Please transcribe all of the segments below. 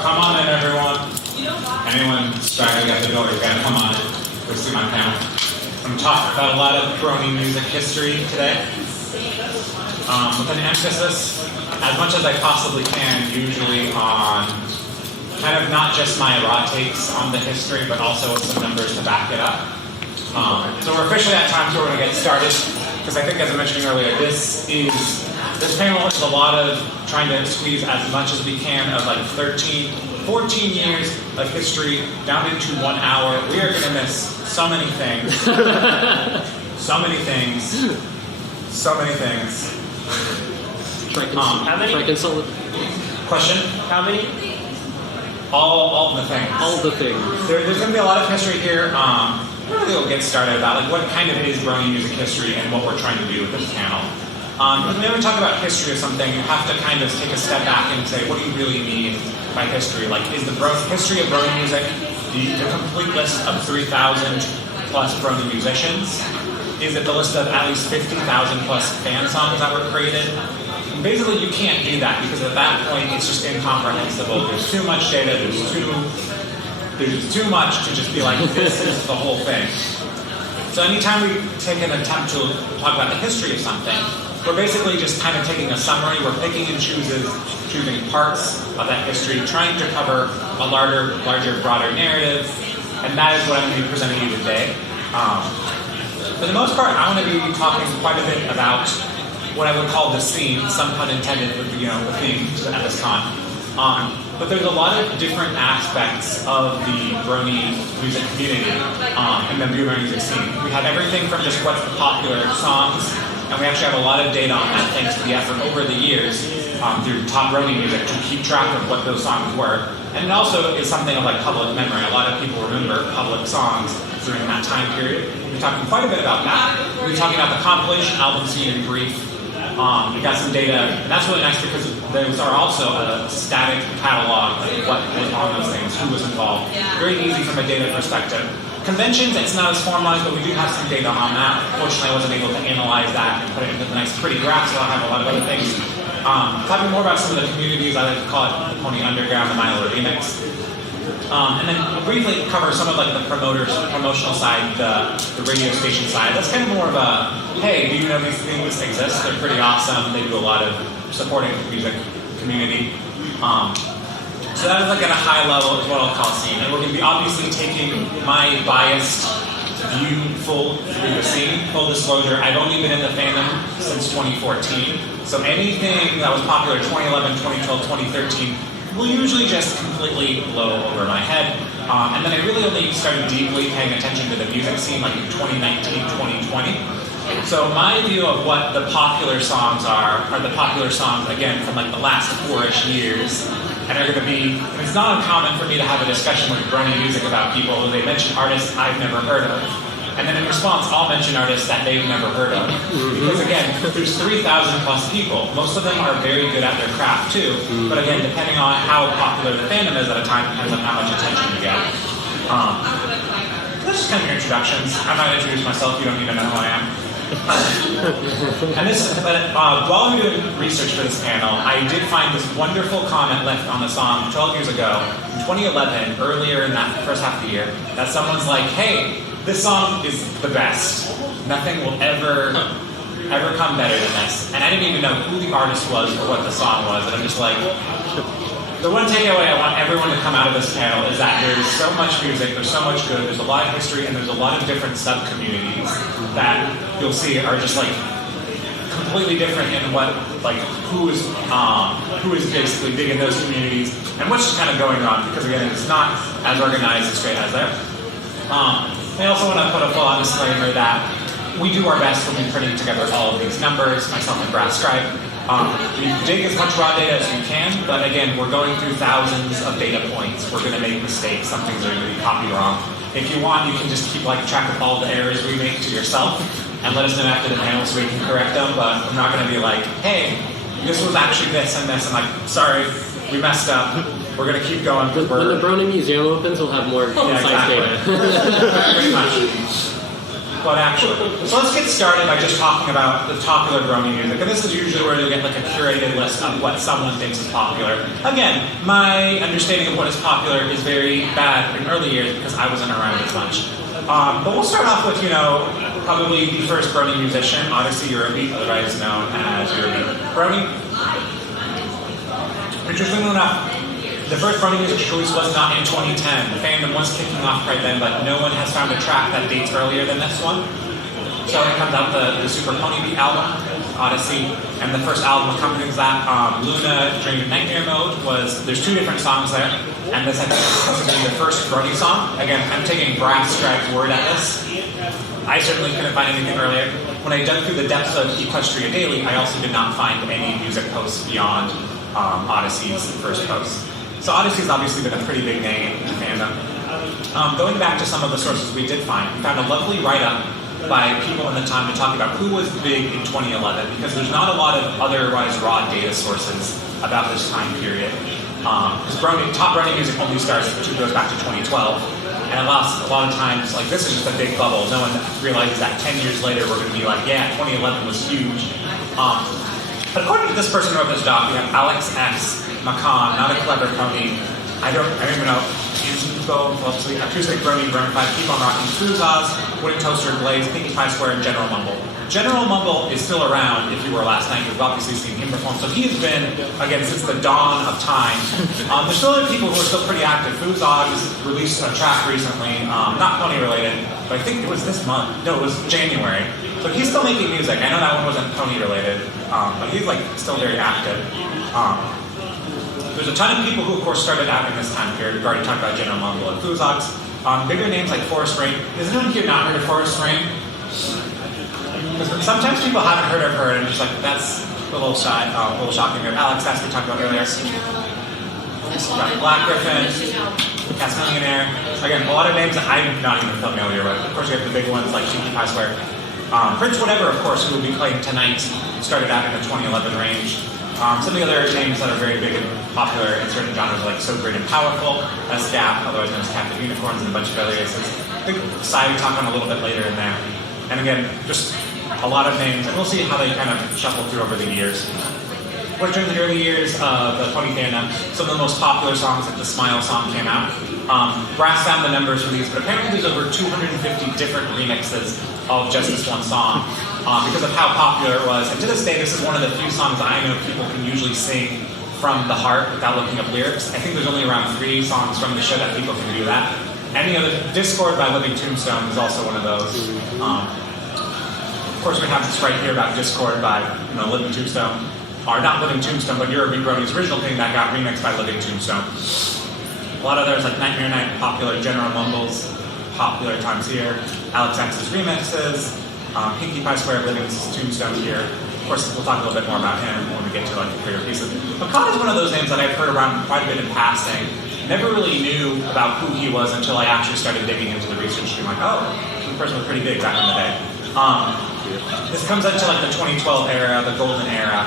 Come on in, everyone. Anyone straggling at the door, you gotta come on in. Go see my panel. I'm talking about a lot of Brony music history today. With an emphasis, as much as I possibly can, usually on kind of not just my raw takes on the history, but also with some numbers to back it up. So we're officially at times where we're gonna get started, because I think, as I mentioned earlier, this panel is a lot of trying to squeeze as much as we can of like 14 years of history down into 1 hour. We are going to miss so many things. So many things. So many things. How many? Question? How many? All the things. All the things. There's going to be a lot of history here. Really we'll get started about like what kind of is Brony music history and what we're trying to do with this panel. When we talk about history of something, you have to kind of take a step back and say, what do you really mean by history? Like, is the history of Brony music the complete list of 3,000 plus Brony musicians? Is it the list of at least 50,000 plus fan songs that were created? Basically, you can't do that because at that point, it's just incomprehensible. There's too much data. There's too much to just be like, this is the whole thing. So anytime we take an attempt to talk about the history of something, we're basically just kind of taking a summary. We're picking and choosing parts of that history, trying to cover a larger, broader narrative, and that is what I'm going to be presenting you today. For the most part, I want to be talking quite a bit about what I would call the scene, some pun intended with the theme at this con. But there's a lot of different aspects of the Brony music community and the Brony music scene. We have everything from just what's the popular songs, and we actually have a lot of data on that thanks to the effort over the years through Top Brony Music to keep track of what those songs were. And it also is something of like public memory. A lot of people remember public songs during that time period. We're talking quite a bit about that. We're talking about the compilation album scene in brief. We got some data, and that's really nice because those are also a static catalog of what was on those things, who was involved. Very easy from a data perspective. Conventions, it's not as formalized, but we do have some data on that. Fortunately, I wasn't able to analyze that and put it into the nice pretty graph, so I have a lot of other things. Talking more about some of the communities, I like to call it the Pony Underground, the Milo Remix. And then we'll briefly cover some of like the promotional side, the radio station side. That's kind of more of a, hey, do you know these things exist? They're pretty awesome. They do a lot of supporting the music community. So that is like at a high level is what I'll call scene. And we're going to be obviously taking my biased view through the scene. Full disclosure, I've only been in the fandom since 2014. So anything that was popular 2011, 2012, 2013 will usually just completely blow over my head. And then I really only started deeply paying attention to the music scene like in 2019, 2020. So my view of what the popular songs are the popular songs, again, from like the last 4-ish years. And are going to be, it's not uncommon for me to have a discussion with Brony Music about people who they mention artists I've never heard of. And then in response, I'll mention artists that they've never heard of. Because again, there's 3,000 plus people. Most of them are very good at their craft too. But again, depending on how popular the fandom is at a time, depends on how much attention you get. That's just kind of introductions. I'm not going to introduce myself, you don't need to know who I am. And while we were doing research for this panel, I did find this wonderful comment left on the song 12 years ago, in 2011, earlier in that first half of the year, that someone's like, hey, this song is the best. Nothing will ever come better than this. And I didn't even know who the artist was or what the song was, and I'm just like, the one takeaway I want everyone to come out of this panel is that there's so much music, there's so much good, there's a lot of history, and there's a lot of different sub-communities that you'll see are just like completely different in what, like, who is basically big in those communities, and what's just kind of going on, because again, it's not as organized as great as there. I also want to put a full-on disclaimer that we do our best when we're putting together all of these numbers, myself and Brass Scribe. We dig as much raw data as we can, but again, we're going through thousands of data points. We're going to make mistakes. Some things are going to be copied wrong. If you want, you can just keep like track of all the errors we make to yourself and let us know after the panel so we can correct them, but I'm not going to be like, hey, this was actually this and this. I'm like, sorry, we messed up. We're going to keep going. When the Brony Museum opens, we'll have more concise data. Pretty much. But actually, so let's get started by just talking about the popular Brony music. And this is usually where you'll get like a curated list of what someone thinks is popular. Again, my understanding of what is popular is very bad in early years because I wasn't around as much. But we'll start off with, probably the first Brony musician, Odyssey Europe, otherwise known as Europe. Brony, interestingly enough, the first Brony music choice was not in 2010. The fandom was kicking off right then, but no one has found a track that dates earlier than this one. So it comes out the Super Pony Beat album, Odyssey, and the first album accompanies that, Luna Dream Nightmare Mode, there's two different songs there, and this I think is supposed to be the first Brony song. Again, I'm taking Brass Scribe's word at this. I certainly couldn't find anything earlier. When I dug through the depths of Equestria Daily, I also did not find any music posts beyond Odyssey's first post. So Odyssey's obviously been a pretty big name in fandom. Going back to some of the sources we did find, we found a lovely write-up by people in the time to talk about who was big in 2011, because there's not a lot of otherwise raw data sources about this time period. Because top Brony music only goes back to 2012, and a lot of times, like, this is just a big bubble. No one realizes that 10 years later we're going to be like, yeah, 2011 was huge. But according to this person who wrote this doc, we have Alex X. Macan, Not a Clever Pony. I don't even know. Go, Acoustic Brony, Burn 5, Keep on Rocking, Fuzaz, Wooden Toaster, Blaze, Pinkie Pie Square, and General Mumble. General Mumble is still around. If you were last night, you've obviously seen him perform. So he has been, again, since the dawn of time. There's still other people who are still pretty active. Fuzaz released a track recently, not pony related, but I think it was this month. No, it was January. So he's still making music. I know that one wasn't pony related, but he's still very active. There's a ton of people who, of course, started out in this time period. We've already talked about General Mumble and Fuzox. Bigger names like Forest Rain. Has anyone here not heard of Forest Rain? Because sometimes people haven't heard of her and just like, that's a little shocking. Alex X we talked about earlier. Black Griffin, Cast Millionaire. Again, a lot of names that I'm not even familiar with. Of course, you have the big ones like Pinkie Pie Square. Prince Whatever, of course, who will be playing tonight, started out in the 2011 range. Some of the other names that are very big and popular in certain genres are like So Great and Powerful, SGAP, otherwise known as Captive Unicorns, and a bunch of aliases. I think Psy we talk on a little bit later in there. And again, just a lot of names, and we'll see how they kind of shuffle through over the years. But during the early years of the pony fandom, some of the most popular songs, like the Smile song, came out. Brass found the numbers for these, but apparently there's over 250 different remixes of just this one song because of how popular it was. And to this day, this is one of the few songs that I know people can usually sing from the heart without looking up lyrics. I think there's only around 3 songs from the show that people can do that. Any other, Discord by Living Tombstone is also one of those. Of course, we have this right here about Discord by Living Tombstone. Or not Living Tombstone, but Europe Brony's original thing that got remixed by Living Tombstone. A lot of others like Nightmare Night, popular General Mumbles, popular Times Here, Alex X's remixes, Pinkie Pie Square, Living Tombstone here. Of course, we'll talk a little bit more about him when we get to the bigger pieces. Macan is one of those names that I've heard around quite a bit in passing. Never really knew about who he was until I actually started digging into the research. I'm like, oh, this person was pretty big back in the day. This comes into like the 2012 era, the golden era.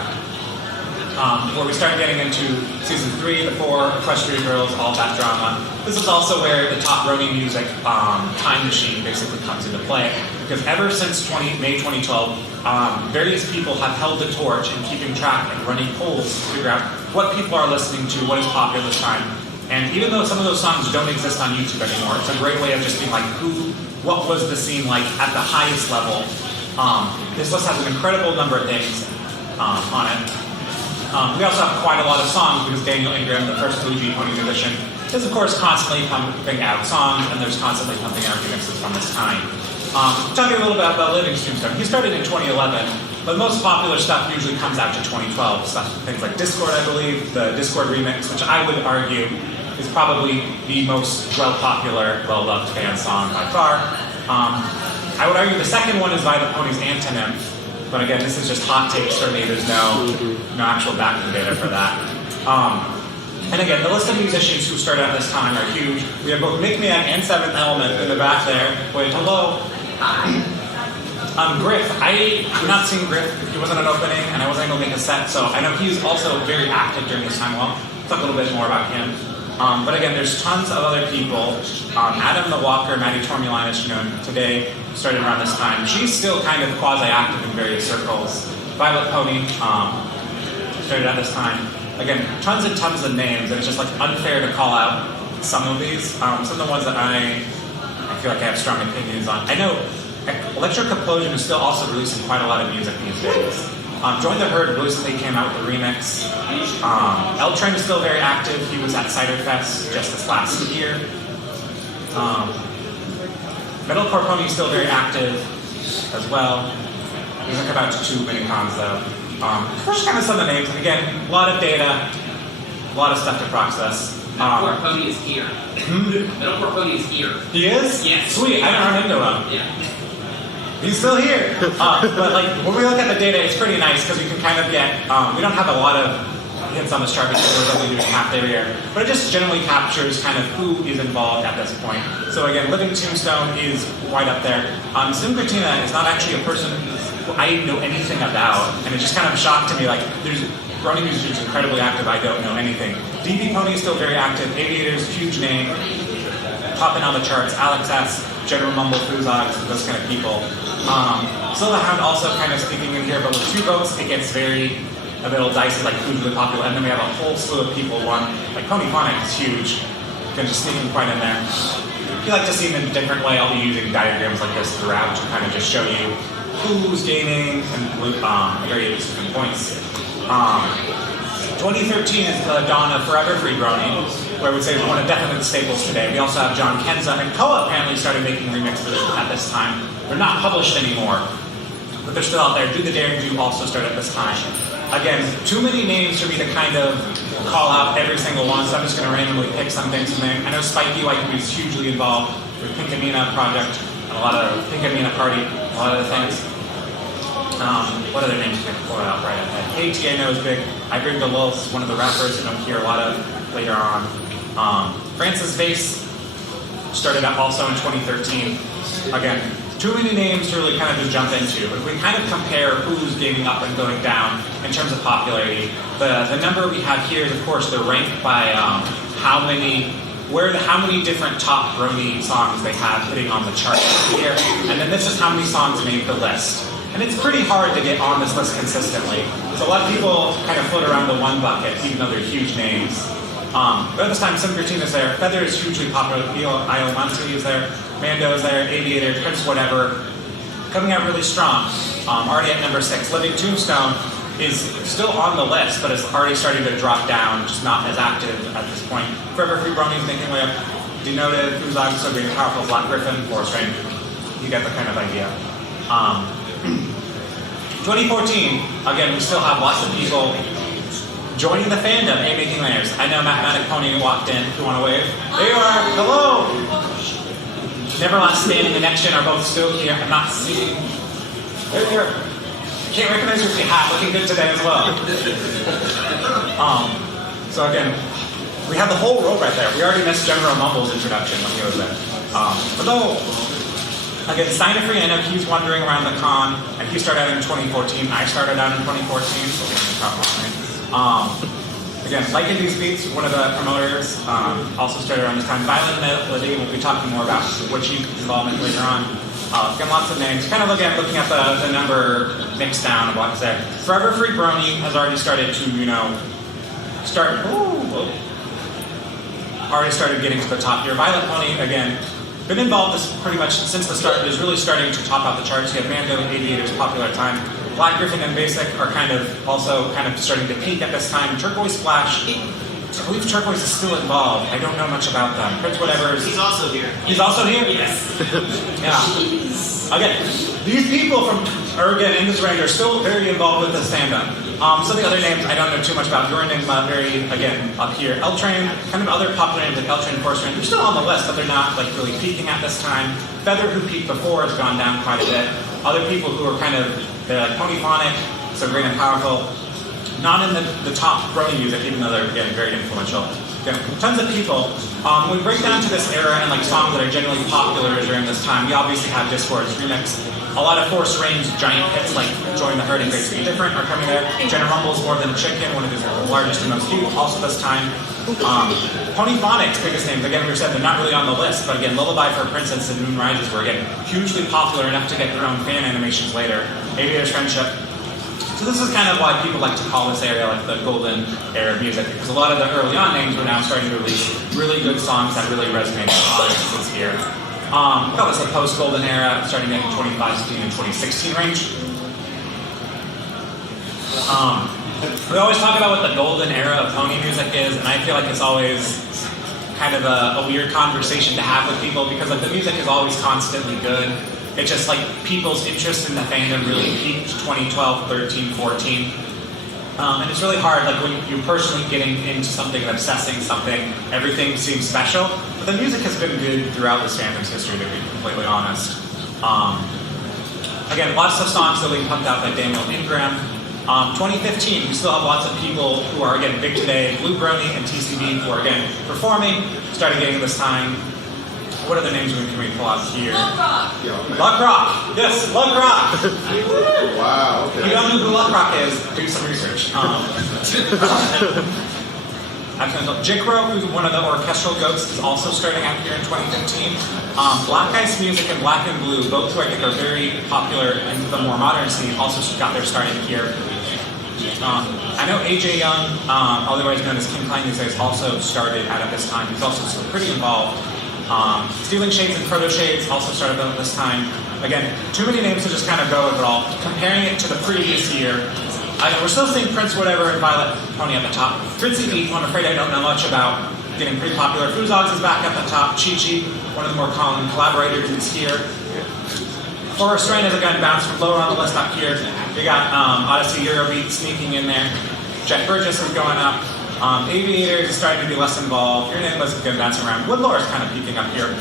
Where we start getting into season 3, the 4, Equestria Girls, all that drama. This is also where the top Brony music time machine basically comes into play, because ever since May 2012, various people have held the torch in keeping track and running polls to figure out what people are listening to, what is popular this time. And even though some of those songs don't exist on YouTube anymore, it's a great way of just being like, what was the scene like at the highest level? This list has an incredible number of things on it. We also have quite a lot of songs because Daniel Ingram, the first OG Ponies edition, is of course constantly pumping out songs, and there's constantly pumping out remixes from this time. Talking a little bit about Living Tombstone, he started in 2011, but most popular stuff usually comes out to 2012. Stuff, things like Discord, I believe, the Discord remix, which I would argue is probably the most well-popular, well-loved fan song by far. I would argue the second one is by the Ponies' Antonym. But again, this is just hot takes for me. There's no actual backing data for that. And again, the list of musicians who started at this time are huge. We have both Mick Miak and Seventh Element in the back there. Wait, hello. Griff, I've not seen Griff. He wasn't an opening, and I wasn't able to make a set, so I know he's also very active during this time. Well, talk a little bit more about him. But again, there's tons of other people. Adam the Walker, Maddie Tormulines, today, started around this time. She's still kind of quasi-active in various circles. Violet Pony started at this time. Again, tons and tons of names, and it's just like unfair to call out some of these. Some of the ones that I feel like I have strong opinions on. I know Electric Complosion is still also releasing quite a lot of music these days. Join the Herd recently came out with a remix. L Train is still very active. He was at Cider Fest just this last year. Metalcore Pony is still very active as well. He's like about 2 mini cons though. First kind of some of the names, and again, a lot of data, a lot of stuff to process. Metalcore Pony is here. Metalcore Pony is here. He is? Yes. Sweet, I didn't run into him. Yeah. He's still here. But like when we look at the data, it's pretty nice because we can kind of get, we don't have a lot of hits on this chart because we're only doing half their year, but it just generally captures kind of who is involved at this point. So again, Living Tombstone is right up there. Zumbertina is not actually a person who I know anything about, and it just kind of shocked to me, like, there's Brony musicians incredibly active, I don't know anything. DB Pony is still very active, Aviators, huge name, popping on the charts, Alex S, General Mumble, Fuzogs, those kind of people. Silva Hound also kind of speaking in here, but with 2 votes, it gets a little dicey, like who's really popular, and then we have a whole slew of people. One, like Ponyphonic is huge, you can just sneak him quite in there. If you like to see them in a different way, I'll be using diagrams like this throughout to kind of just show you who's gaining and various different points. 2013 is the dawn of Forever Free Brony, where I would say one of definitely the staples today. We also have John Kenza, and Koa apparently started making remixes at this time. They're not published anymore, but they're still out there. Do the Dare Do also started at this time. Again, too many names for me to kind of call out every single one, so I'm just going to randomly pick some things from there. I know Spikey White is hugely involved with Pinkamena Project, and a lot of Pinkamena Party, a lot of other things. What other names can I pull out right ahead? KT I know is big. I Bring the Lulz, one of the rappers that don't hear a lot of later on. Francis Vase started out also in 2013. Again, too many names to really kind of just jump into. If we kind of compare who's gaining up and going down in terms of popularity, the number we have here is, of course, they're ranked by how many different top Brony songs they have hitting on the chart here, and then this is how many songs made the list. And it's pretty hard to get on this list consistently. So a lot of people kind of float around the one bucket, even though they're huge names. But at this time, Simbertine is there. Feather is hugely popular. Iomanti is there. Mando is there. Aviator, Prince Whatever. Coming out really strong. Already at number 6. Living Tombstone is still on the list, but it's already starting to drop down, just not as active at this point. Forever Free Brony is making way up. Denoted, Uzog, so being powerful, Black Griffin, Force Train. You get the kind of idea. 2014, again, we still have lots of people joining the fandom and making layers. I know Mathematic Pony walked in. If you want to wave? There you are. Hello. Neverlast Stand and Connection are both still here. I'm not seeing. They're here. I can't recognize your hat. Looking good today as well. So again, we have the whole row right there. We already missed General Mumble's introduction when he was there. Hello. Again, Steinefree, I know he's wandering around the con, and he started out in 2014. I started out in 2014, so we can talk about it. Again, Like Indie Beats, one of the promoters, also started around this time. Violent Melody, we'll be talking more about what she's involved in later on. Again, lots of names. Kind of looking at the number mix down of what's there. Forever Free Brony has already started to, already started getting to the top here. Violet Pony, again, been involved pretty much since the start, is really starting to top out the charts. You have Mando and Aviators, Popular Time. Black Griffin and Basic are kind of starting to peak at this time. Turquoise Flash, I believe Turquoise is still involved. I don't know much about them. Prince Whatever. He's also here. He's also here? Yes. Yeah. Again, these people in this range are still very involved with this fandom. Some of the other names I don't know too much about. Your name very, again, up here. L-Train, kind of other popular names like L-Train, Force Train. They're still on the list, but they're not really peaking at this time. Feather, who peaked before, has gone down quite a bit. Other people who are kind of Ponyphonic, so great and powerful. Not in the top Brony music, even though they're, again, very influential. tons of people. When we break down to this era and like songs that are generally popular during this time, we obviously have Discord's remix. A lot of Force Rain's giant hits like Join the Herd and Great to Be Different are coming there. Jenna Rumble's More Than a Chicken, one of his largest and most huge, also this time. Ponyphonic's biggest names, again, we said they're not really on the list, but again, Lullaby for a Princess and Moon Rises were again hugely popular enough to get their own fan animations later. Aviator's Friendship. So this is kind of why people like to call this area like the golden era of music, because a lot of the early on names were now starting to release really good songs that really resonate with audiences here. We call this the post-golden era, starting in 2015 and 2016 range. We always talk about what the golden era of pony music is, and I feel like it's always kind of a weird conversation to have with people because like the music is always constantly good. It's just like people's interest in the fandom really peaked 2012, 13, 14. And it's really hard, like when you're personally getting into something and obsessing something, everything seems special. But the music has been good throughout this fandom's history, to be completely honest. Again, lots of songs that we pumped out by Daniel Ingram. 2015, we still have lots of people who are, again, big today. Blue Brony and TCB who are, again, performing, started getting this time. What other names can we pull out here? Luck Rock! Luck Rock! Yes, Luck Rock! Wow, okay. If you don't know who Luck Rock is, do some research. Jikro, who's one of the orchestral goats, is also starting out here in 2015. Black Ice Music and Black and Blue, both who I think are very popular in the more modern scene, also got their start in here. I know AJ Young, otherwise known as King Klein these days, also started out at this time. He's also still pretty involved. Stealing Shades and Proto Shades also started at this time. Again, too many names to just kind of go with it all. Comparing it to the previous year, we're still seeing Prince Whatever and Violet Pony at the top. Fritzy Beat, I'm afraid I don't know much about, getting pretty popular. Fuzogs is back at the top. Chi Chi, one of the more common collaborators, is here. Forest Rain is again bounced from lower on the list up here. We got Odyssey Eurobeat sneaking in there. Jet Burgess is going up. Aviators is starting to be less involved. Your name was good bouncing around. Woodlore is kind of peaking up here.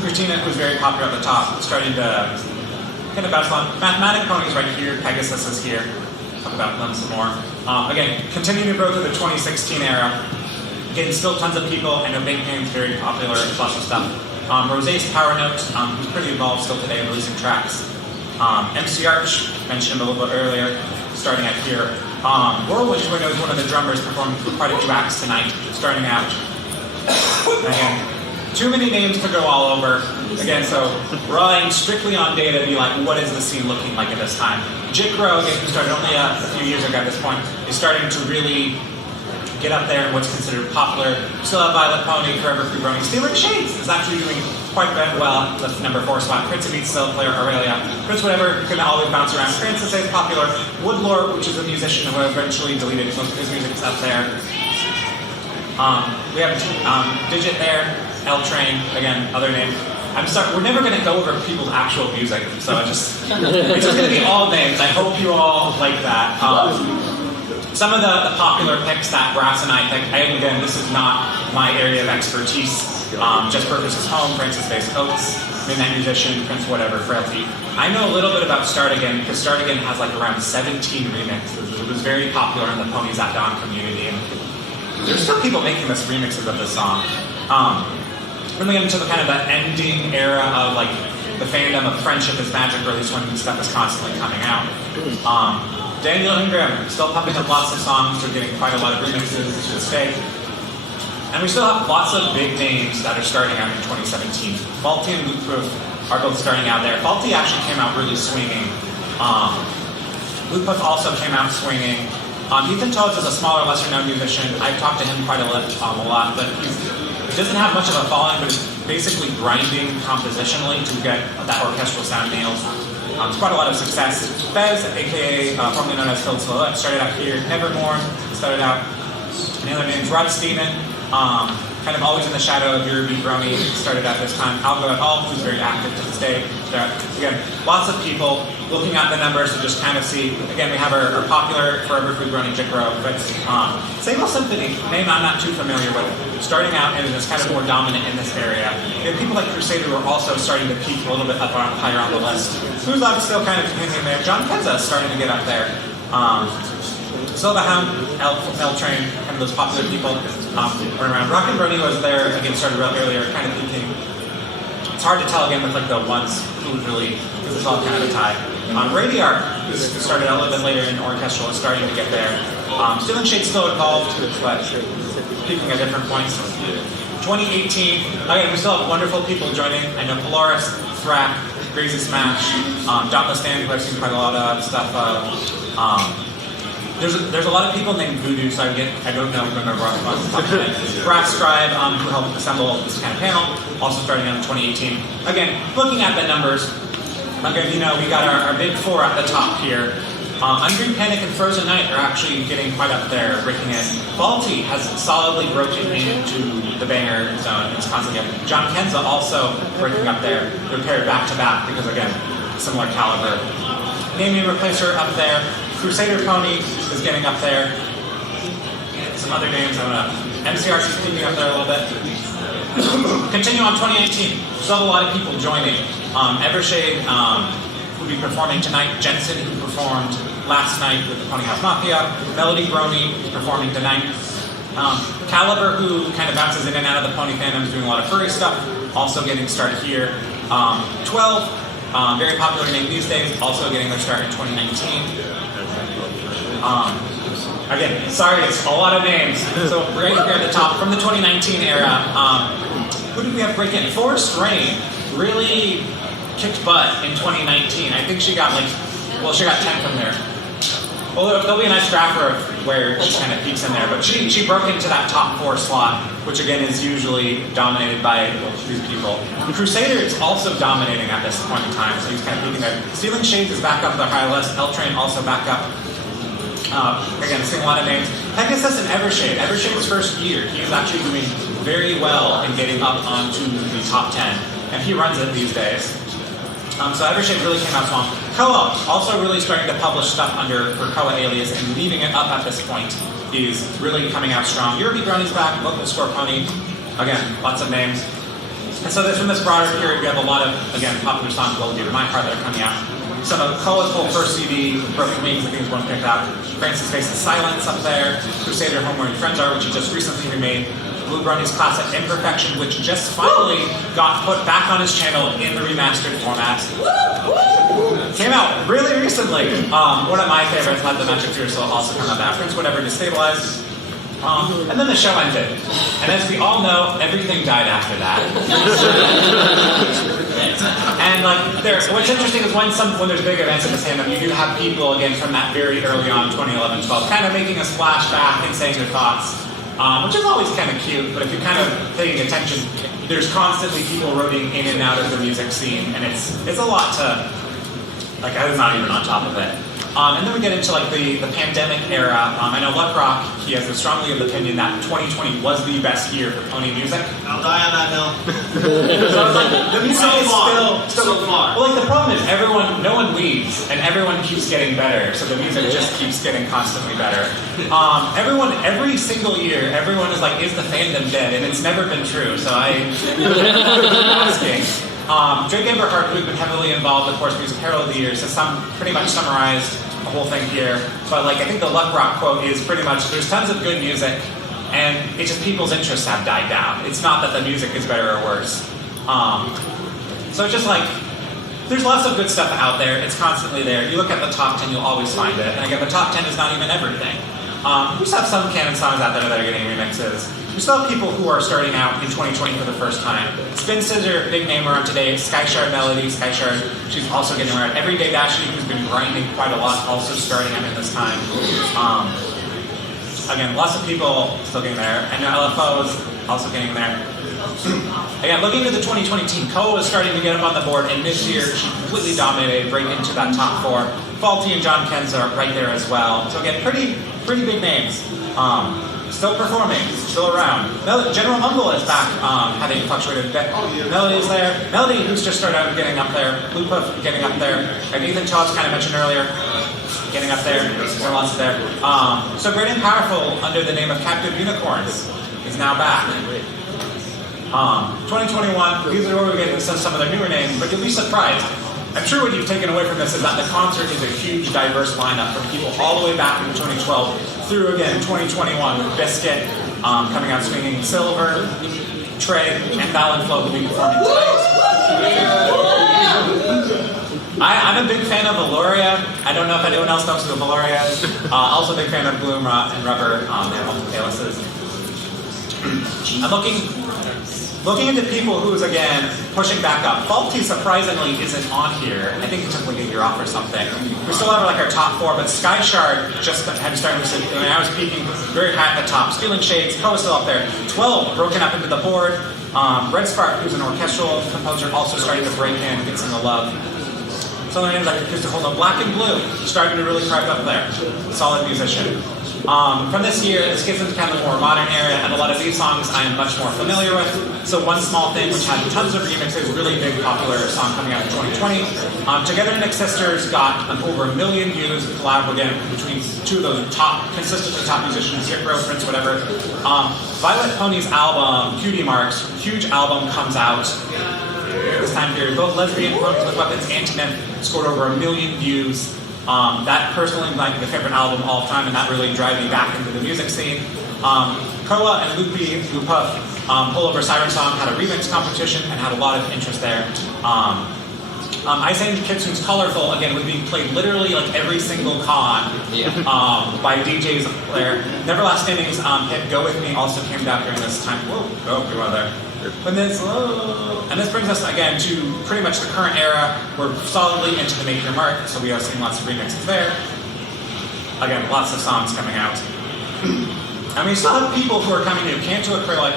Christina, who's very popular at the top, starting to kind of bounce along. Mathematic Ponies right here. Pegasus is here. Talk about them some more. Again, continuing to grow through the 2016 era. Again, still tons of people. I know Big Name's very popular, lots of stuff. Rosé's Power Note, who's pretty involved still today, releasing tracks. MC Arch, mentioned him a little bit earlier, starting out here. Whirlwind, who I know is one of the drummers, performing quite a few acts tonight, starting out. Again, too many names to go all over. Again, so relying strictly on data to be like, what is the scene looking like at this time? Jikro, again, who started only a few years ago at this point, is starting to really get up there in what's considered popular. We still have Violet Pony, Forever Free Brony. Stealing Shades is actually doing quite a bit well at the number 4 spot. Prince of Beats still player Aurelia. Prince Whatever can always bounce around. Francis is popular. Woodlore, which is a musician who eventually deleted most of his music up there. We have Digit there, L Train, again, other name. I'm sorry, we're never going to go over people's actual music, so it's just going to be all names. I hope you all like that. Some of the popular picks that Brass and I picked, again, this is not my area of expertise. Just Purpose is Home, Francis Face Oates, Midnight Musician, Prince Whatever, Frailty. I know a little bit about Start Again, because Start Again has like around 17 remixes. It was very popular in the Ponies at Dawn community, and there's still people making this remixes of this song. Then we get into the kind of the ending era of like the fandom of Friendship is Magic, or at least when stuff is constantly coming out. Daniel Ingram, still pumping up lots of songs, we're getting quite a lot of remixes to this day. And we still have lots of big names that are starting out in 2017. Faulty and Lootproof are both starting out there. Faulty actually came out really swinging. Lootproof also came out swinging. Ethan Toads is a smaller, lesser-known musician. I've talked to him quite a lot, but he doesn't have much of a following, but is basically grinding compositionally to get that orchestral sound nailed. It's quite a lot of success. Bez, aka formerly known as Phil Silhouette, started out here. Nevermore started out. The other names, Rod Steeman, kind of always in the shadow of Eurobeat Brony, started out this time. Algo et al., who's very active to this day. Again, lots of people looking at the numbers to just kind of see. Again, we have our popular Forever Free Brony Jikro, but Sable Symphony, name I'm not too familiar with, starting out and is kind of more dominant in this area. You have people like Crusader who are also starting to peak a little bit up higher on the list. Who's still kind of continuing there. John Pezza is starting to get up there. Silverhound, L Train, kind of those popular people were around. Rock and Brony was there, again, started real earlier, kind of thinking. It's hard to tell again with like the ones who really, because it's all kind of a tie. Radiark, who started a little bit later in orchestral, is starting to get there. Still in Shade's still involved, but peaking at different points. 2018, again, we still have wonderful people joining. I know Polaris, Thrak, Crazy Smash, Dauntless Stand, who I've seen quite a lot of stuff of. There's a lot of people named Voodoo, so I don't know, remember off the top of my head. Brass Scribe, who helped assemble this kind of panel, also starting out in 2018. Again, looking at the numbers, again, we got our big four at the top here. Undream Panic and Frozen Night are actually getting quite up there, breaking it. Faulty has solidly broken into the banger zone. It's constantly up. John Kenza also breaking up there. They're paired back to back because, again, similar caliber. Naming Replacer up there. Crusader Pony is getting up there. Some other names, I don't know. MCRC is keeping up there a little bit. Continue on 2019. Still have a lot of people joining. Evershade will be performing tonight. Jensen, who performed last night with the Pony House Mafia. Melody Brony is performing tonight. Caliber, who kind of bounces in and out of the Pony fandom, is doing a lot of furry stuff. Also getting started here. 12, very popular name these days, also getting their start in 2019. Again, sorry, it's a lot of names. So right here at the top, from the 2019 era, who did we have break in? Forest Rain really kicked butt in 2019. I think she got she got 10 from there. Well, there'll be a nice graph of where she kind of peaks in there, but she broke into that top 4 slot, which again is usually dominated by these people. The Crusader is also dominating at this point in time, so he's kind of peaking there. Stealing Shades is back up the high list. L Train also back up. Again, seeing a lot of names. Pegasus and Evershade. Evershade's first year, he's actually doing very well in getting up onto the top 10, and he runs it these days. So Evershade really came out strong. Koa, also really starting to publish stuff under her Koa alias and leaving it up at this point. He's really coming out strong. Europe Brony's back, Local Score Pony. Again, lots of names. And so from this broader period, we have a lot of, again, popular songs, Will Dear to My Heart, that are coming out. Some of Koa's whole first CD, Broken Wings, I think is one picked out. Francis Face's Silence up there. Crusader, Home Where Your Friends Are, which he just recently remade. Blue Brony's classic Imperfection, which just finally got put back on his channel in the remastered format. Came out really recently. One of my favorites, Let the Magic Fierce, will also come out afterwards, whatever destabilized. And then the show ended. And as we all know, everything died after that. And what's interesting is when there's big events in this fandom, you do have people, again, from that very early on, 2011-12, kind of making a splash back and saying their thoughts. Which is always kind of cute, but if you're kind of paying attention, there's constantly people rotating in and out of the music scene, and it's a lot to, I was not even on top of it. And then we get into the pandemic era. I know Luck Rock, he has a strongly of the opinion that 2020 was the best year for Pony music. I'll die on that hill. So I was like, the music is so far. Well, the problem is no one leaves, and everyone keeps getting better, so the music just keeps getting constantly better. Every single year, everyone is like, is the fandom dead? And it's never been true, so I asking. Drake Emberhart, who's been heavily involved, of course, Music Herald of the Years, has pretty much summarized the whole thing here. But I think the Luck Rock quote is pretty much, there's tons of good music, and it's just people's interests have died down. It's not that the music is better or worse. So it's just there's lots of good stuff out there. It's constantly there. You look at the top 10, you'll always find it. And again, the top 10 is not even everything. We just have some canon songs out there that are getting remixes. We still have people who are starting out in 2020 for the first time. Spin Scissor, big name around today. Skyshard Melody, Skyshard, she's also getting around. Everyday Dashi, who's been grinding quite a lot, also starting out in this time. Again, lots of people still getting there. And LFO is also getting there. Again, looking at the 2020 team, Koa is starting to get up on the board, and this year she completely dominated, breaking into that top 4. Faulty and John Kenza are right there as well. So again, pretty big names. Still performing, still around. General Mumble is back, having fluctuated a bit. Melody's there. Melody, who's just started out getting up there. Lupa getting up there. And Ethan Todd's kind of mentioned earlier, getting up there. There are lots there. So Great and Powerful, under the name of Captive Unicorns, is now back. 2021, these are where we get some of their newer names, but you'll be surprised. I'm sure what you've taken away from this is that the concert is a huge, diverse lineup from people all the way back in 2012 through, again, 2021 with Biscuit coming out swinging Silver, Trey, and Ballad Flow will be performing tonight. I'm a big fan of Valoria. I don't know if anyone else knows who Valoria is. Also a big fan of Gloom and Rubber. They have multiple playlists. I'm looking into people who's, again, pushing back up. Faulty, surprisingly, isn't on here. I think he took like a year off or something. We still have like our top 4, but Sky Shard just had started to, I mean, I was peaking very high at the top. Stealing Shades, Koa still up there. 12 broken up into the board. Red Spark, who's an orchestral composer, also starting to break in, get some of the love. Some of the names like Acoustic Hold, Black and Blue, starting to really carve up there. Solid musician. From this year, this gets into kind of the more modern area, and a lot of these songs I am much more familiar with. So One Small Thing, which had tons of remixes, really big popular song coming out in 2020. Togetherness Sisters got over 1 million views, collab again between two of those consistently top musicians, Hit Row, Prince, whatever. Violet Ponies album, Cutie Marks, huge album comes out this time period. Both Lesbian Ponies with Weapons and Nymph scored over 1 million views. That personally might be the favorite album of all time, and that really drive me back into the music scene. Koa and Lupa Pullover Siren Song had a remix competition and had a lot of interest there. Ice Age Kitsune's Colorful, again, was being played literally like every single con by DJs there. Neverlast Innings hit Go With Me also came out during this time. Whoa, go there. And this brings us again to pretty much the current era. We're solidly into the Make Your Mark, so we are seeing lots of remixes there. Again, lots of songs coming out. And we still have people who are coming new. Canto Acrylic.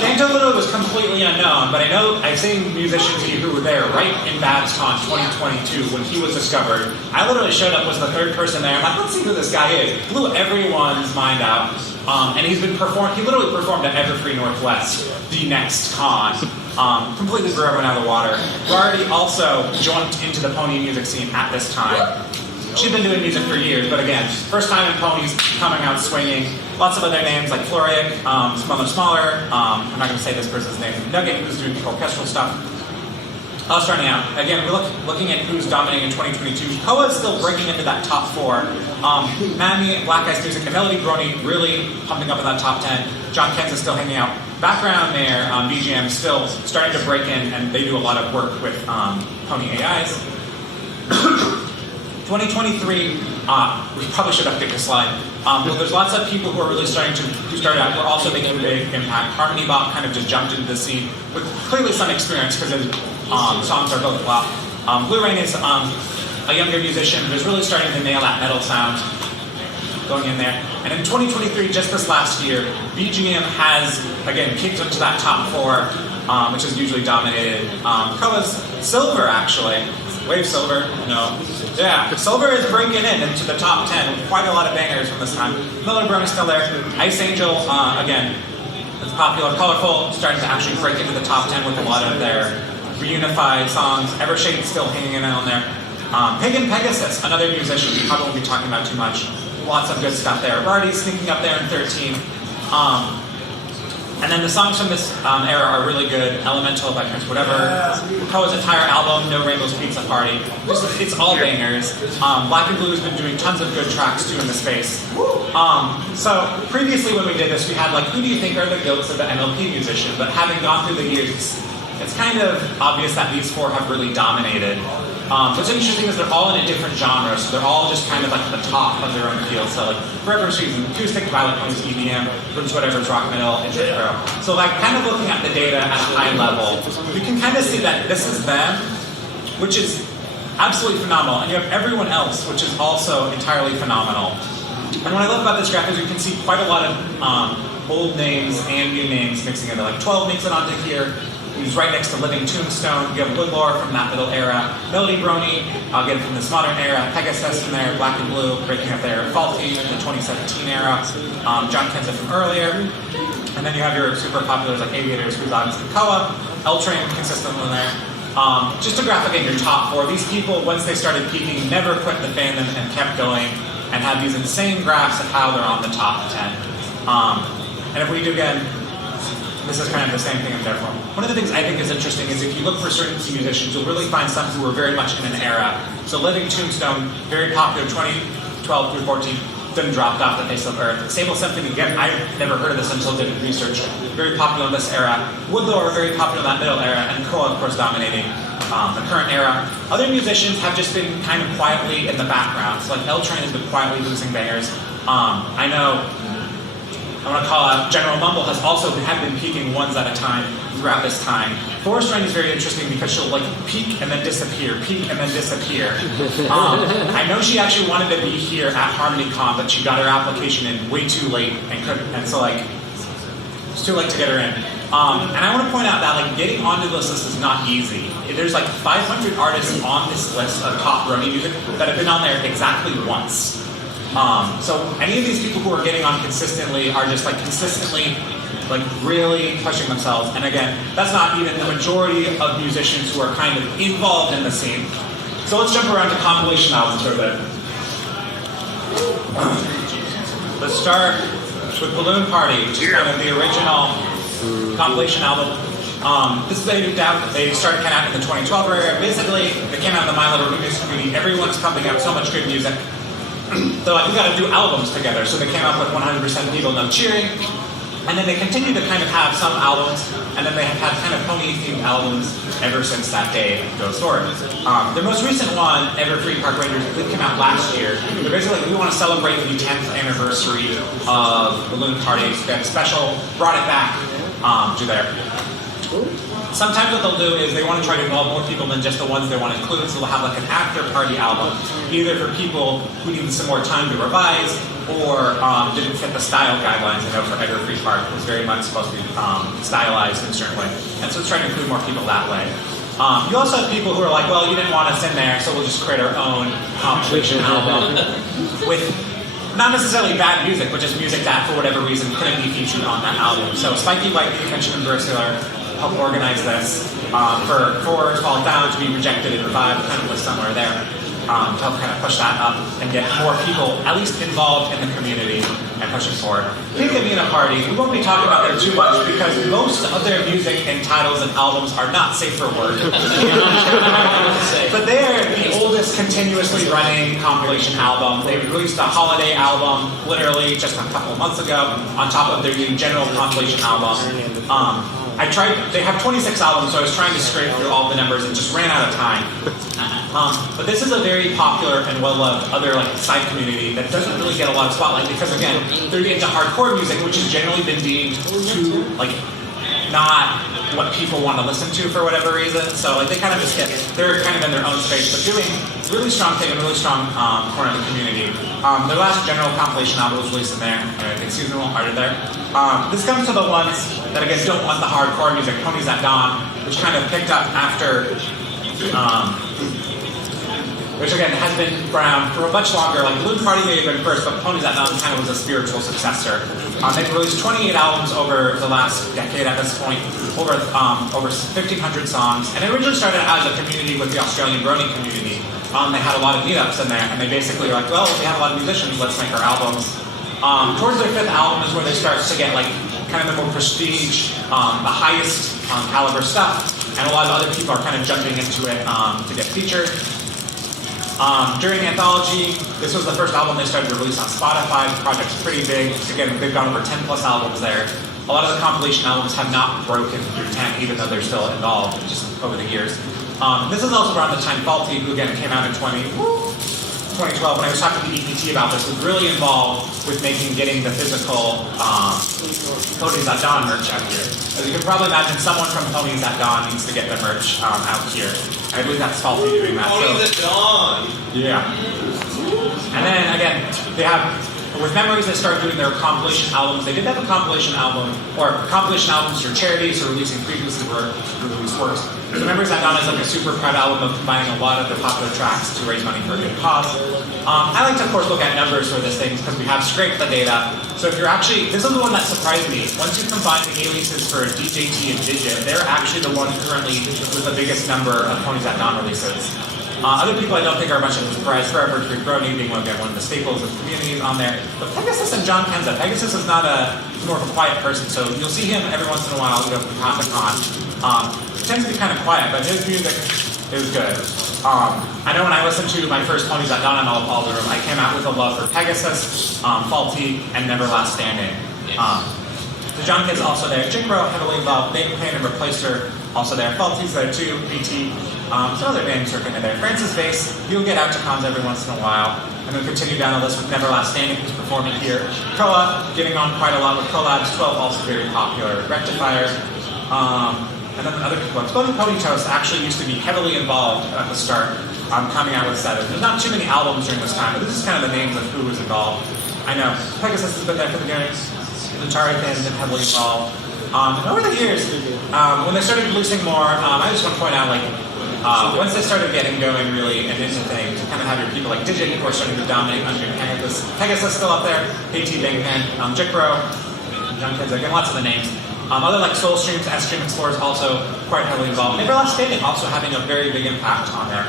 Canto literally was completely unknown, but I've seen musicians who were there right in BabsCon 2022 when he was discovered. I literally showed up, was the third person there. I'm like, let's see who this guy is. Blew everyone's mind out. And he literally performed at Everfree Northwest, the next con. Completely blew everyone out of the water. Rarity also joined into the pony music scene at this time. She's been doing music for years, but again, first time in Ponies, coming out swinging. Lots of other names like Floric, some other smaller. I'm not going to say this person's name. Nugget, who's doing orchestral stuff. Starting out. Again, we're looking at who's dominating in 2022. Koa is still breaking into that top 4. Mammy, Black Eyes Music, and Melody Brony really pumping up in that top 10. John Kent's is still hanging out. Background there, BGM still starting to break in, and they do a lot of work with Pony AIs. 2023, we probably should update this slide. Well, there's lots of people who are really who started out, who are also making a big impact. HarmonyBot kind of just jumped into the scene with clearly some experience because his songs are both wow. Blue Rain is a younger musician who's really starting to nail that metal sound going in there. And in 2023, just this last year, BGM has, again, kicked into that top 4, which is usually dominated. Koa's Silver, actually. Wave Silver, no. Yeah, Silver is breaking into the top 10 with quite a lot of bangers from this time. Miller Brony still there. Ice Angel, again, it's popular. Colorful, starting to actually break into the top 10 with a lot of their reunified songs. Evershade still hanging in on there. Pagan Pegasus, another musician we probably won't be talking about too much. Lots of good stuff there. Already sneaking up there in 13. And then the songs from this era are really good. Elemental by Prince, whatever. Koa's entire album, No Rainbow's Pizza Party. It's all bangers. Black and Blue has been doing tons of good tracks too in the space. So previously when we did this, we had like, who do you think are the goats of the MLP musician? But having gone through the years, it's kind of obvious that these 4 have really dominated. What's interesting is they're all in a different genre, so they're all just kind of like the top of their own field. So like Forever Season, Acoustic, Violet Ponies, EDM, Prince Whatever's Rock Metal, etc. So like kind of looking at the data at a high level, we can kind of see that this is them, which is absolutely phenomenal, and you have everyone else, which is also entirely phenomenal. And what I love about this graph is you can see quite a lot of old names and new names mixing together. Like 12 makes it onto here. He's right next to Living Tombstone. You have Good Lore from that little era. Melody Brony, again from this modern era. Pegasus from there. Black and Blue breaking up there. Faulty in the 2017 era. John Kenza from earlier. And then you have your super populars like Aviators, who's obviously Koa. L-Train consistently there. Just to graph again your top 4. These people, once they started peaking, never quit the fandom and kept going and have these insane graphs of how they're on the top 10. And if we do again, this is kind of the same thing in their form. One of the things I think is interesting is if you look for certain musicians, you'll really find some who are very much in an era. So Living Tombstone, very popular, 2012 through 14, then dropped off the face of earth. Sable Symphony, again, I never heard of this until I did research. Very popular in this era. Woodlow, very popular in that middle era, and Koa, of course, dominating the current era. Other musicians have just been kind of quietly in the background. So like L Train has been quietly losing bangers. I know, I want to call out General Mumble has also been peaking ones at a time throughout this time. Forest Rain is very interesting because she'll like peak and then disappear, peak and then disappear. I know she actually wanted to be here at HarmonyCon, but she got her application in way too late and couldn't, and so like it's too late to get her in. And I want to point out that like getting onto this list is not easy. There's like 500 artists on this list of top Brony music that have been on there exactly once. So any of these people who are getting on consistently are just like consistently like really pushing themselves. And again, that's not even the majority of musicians who are kind of involved in the scene. So let's jump around to compilation albums for a bit. Let's start with Balloon Party, which is kind of the original compilation album. This is they started kind of out in the 2012 era. Basically, they came out of the My Little Music community. Everyone's pumping out so much good music. They're like, we got to do albums together. So they came up with 100% People No Cheering. And then they continued to kind of have some albums, and then they have had kind of pony-themed albums ever since that day goes forward. Their most recent one, Everfree Park Rangers, did come out last year. They're basically like, we want to celebrate the 10th anniversary of Balloon Party. So they had a special, brought it back to there. Sometimes what they'll do is they want to try to involve more people than just the ones they want to include, so they'll have like an after-party album, either for people who need some more time to revise, or didn't fit the style guidelines. I know for Everfree Park it was very much supposed to be stylized in a certain way, and so it's trying to include more people that way. You also have people who are like, well, you didn't want us in there, so we'll just create our own compilation album with not necessarily bad music, but just music that, for whatever reason, couldn't be featured on that album. So Spiky White, Convention, and Versatile helped organize this for Fours Fall Down to be rejected and revived, kind of was somewhere there, to help kind of push that up and get more people at least involved in the community and push it forward. Pink Amina Party, we won't be talking about them too much because most of their music and titles and albums are not safe for work. But they are the oldest continuously running compilation album. They released a holiday album literally just a couple of months ago on top of their new general compilation album. They have 26 albums, so I was trying to scrape through all the numbers and just ran out of time. But this is a very popular and well-loved other like side community that doesn't really get a lot of spotlight because again, they're into hardcore music, which has generally been deemed to like not what people want to listen to for whatever reason. So like they kind of just they're kind of in their own space, but doing really strong thing and really strong corner of the community. Their last general compilation album was released in there, and I think Seasonal Art there. This comes to the ones that again don't want the hardcore music, Ponies at Dawn, which kind of picked up after, which again has been around for much longer. Like Balloon Party may have been first, but Ponies at Dawn kind of was a spiritual successor. They've released 28 albums over the last decade at this point, over 1,500 songs, and it originally started as a community with the Australian Brony community. They had a lot of meetups in there, and they basically were like, well, we have a lot of musicians, let's make our albums. Towards their fifth album is where they start to get like kind of the more prestige, the highest caliber stuff, and a lot of other people are kind of jumping into it to get featured. During Anthology, this was the first album they started to release on Spotify. The project's pretty big. Again, they've gone over 10 plus albums there. A lot of the compilation albums have not broken through 10, even though they're still involved just over the years. This is also around the time Faulty, who again came out in 2012, when I was talking to EPT about this, was really involved with getting the physical Ponies at Dawn merch out here. As you can probably imagine, someone from Ponies at Dawn needs to get the merch out here. I believe that's Faulty doing that. Ponies at Dawn! Yeah. And then again, they have, with Memories, they started doing their compilation albums. They did have a compilation album, or compilation albums for charities or releasing previously released works. So Memories at Dawn is like a super proud album of combining a lot of the popular tracks to raise money for a good cause. I like to, of course, look at numbers for this thing because we have scraped the data. So if you're actually, this is the one that surprised me. Once you combine the aliases for DJT and Digit, they're actually the one currently with the biggest number of Ponies at Dawn releases. Other people I don't think are much of a surprise. Forever Brony being one of the staples of communities on there. But Pegasus and John Kenza. Pegasus is not he's more of a quiet person, so you'll see him every once in a while, from con to con. He tends to be kind of quiet, but his music is good. I know when I listened to my first Ponies at Dawn on All Paul's Room, I came out with a love for Pegasus, Faulty, and Never Last Standing. So John Kenza also there. Jinkro heavily involved. Native Pain and Replacer also there. Faulty's there too. BT. Some other names are kind of there. Francis Bass, he'll get out to cons every once in a while. And then continue down the list with Never Last Standing, who's performing here. Koa, getting on quite a lot with collabs. 12, also very popular. Rectifier. And then other people. Exploding Ponytoes actually used to be heavily involved at the start, coming out with 7. There's not too many albums during this time, but this is kind of the names of who was involved. I know Pegasus has been there for the beginning. The Atari fans have been heavily involved. And over the years, when they started releasing more, I just want to point out, once they started getting going really and into things, you kind of have your people like Digit, who are starting to dominate under Pegasus. Pegasus still up there, AT Bangman, Jikro, John Kenza, again, lots of the names. Other like Soul Streams, S-Stream Explorers also quite heavily involved. Never Last Standing also having a very big impact on there.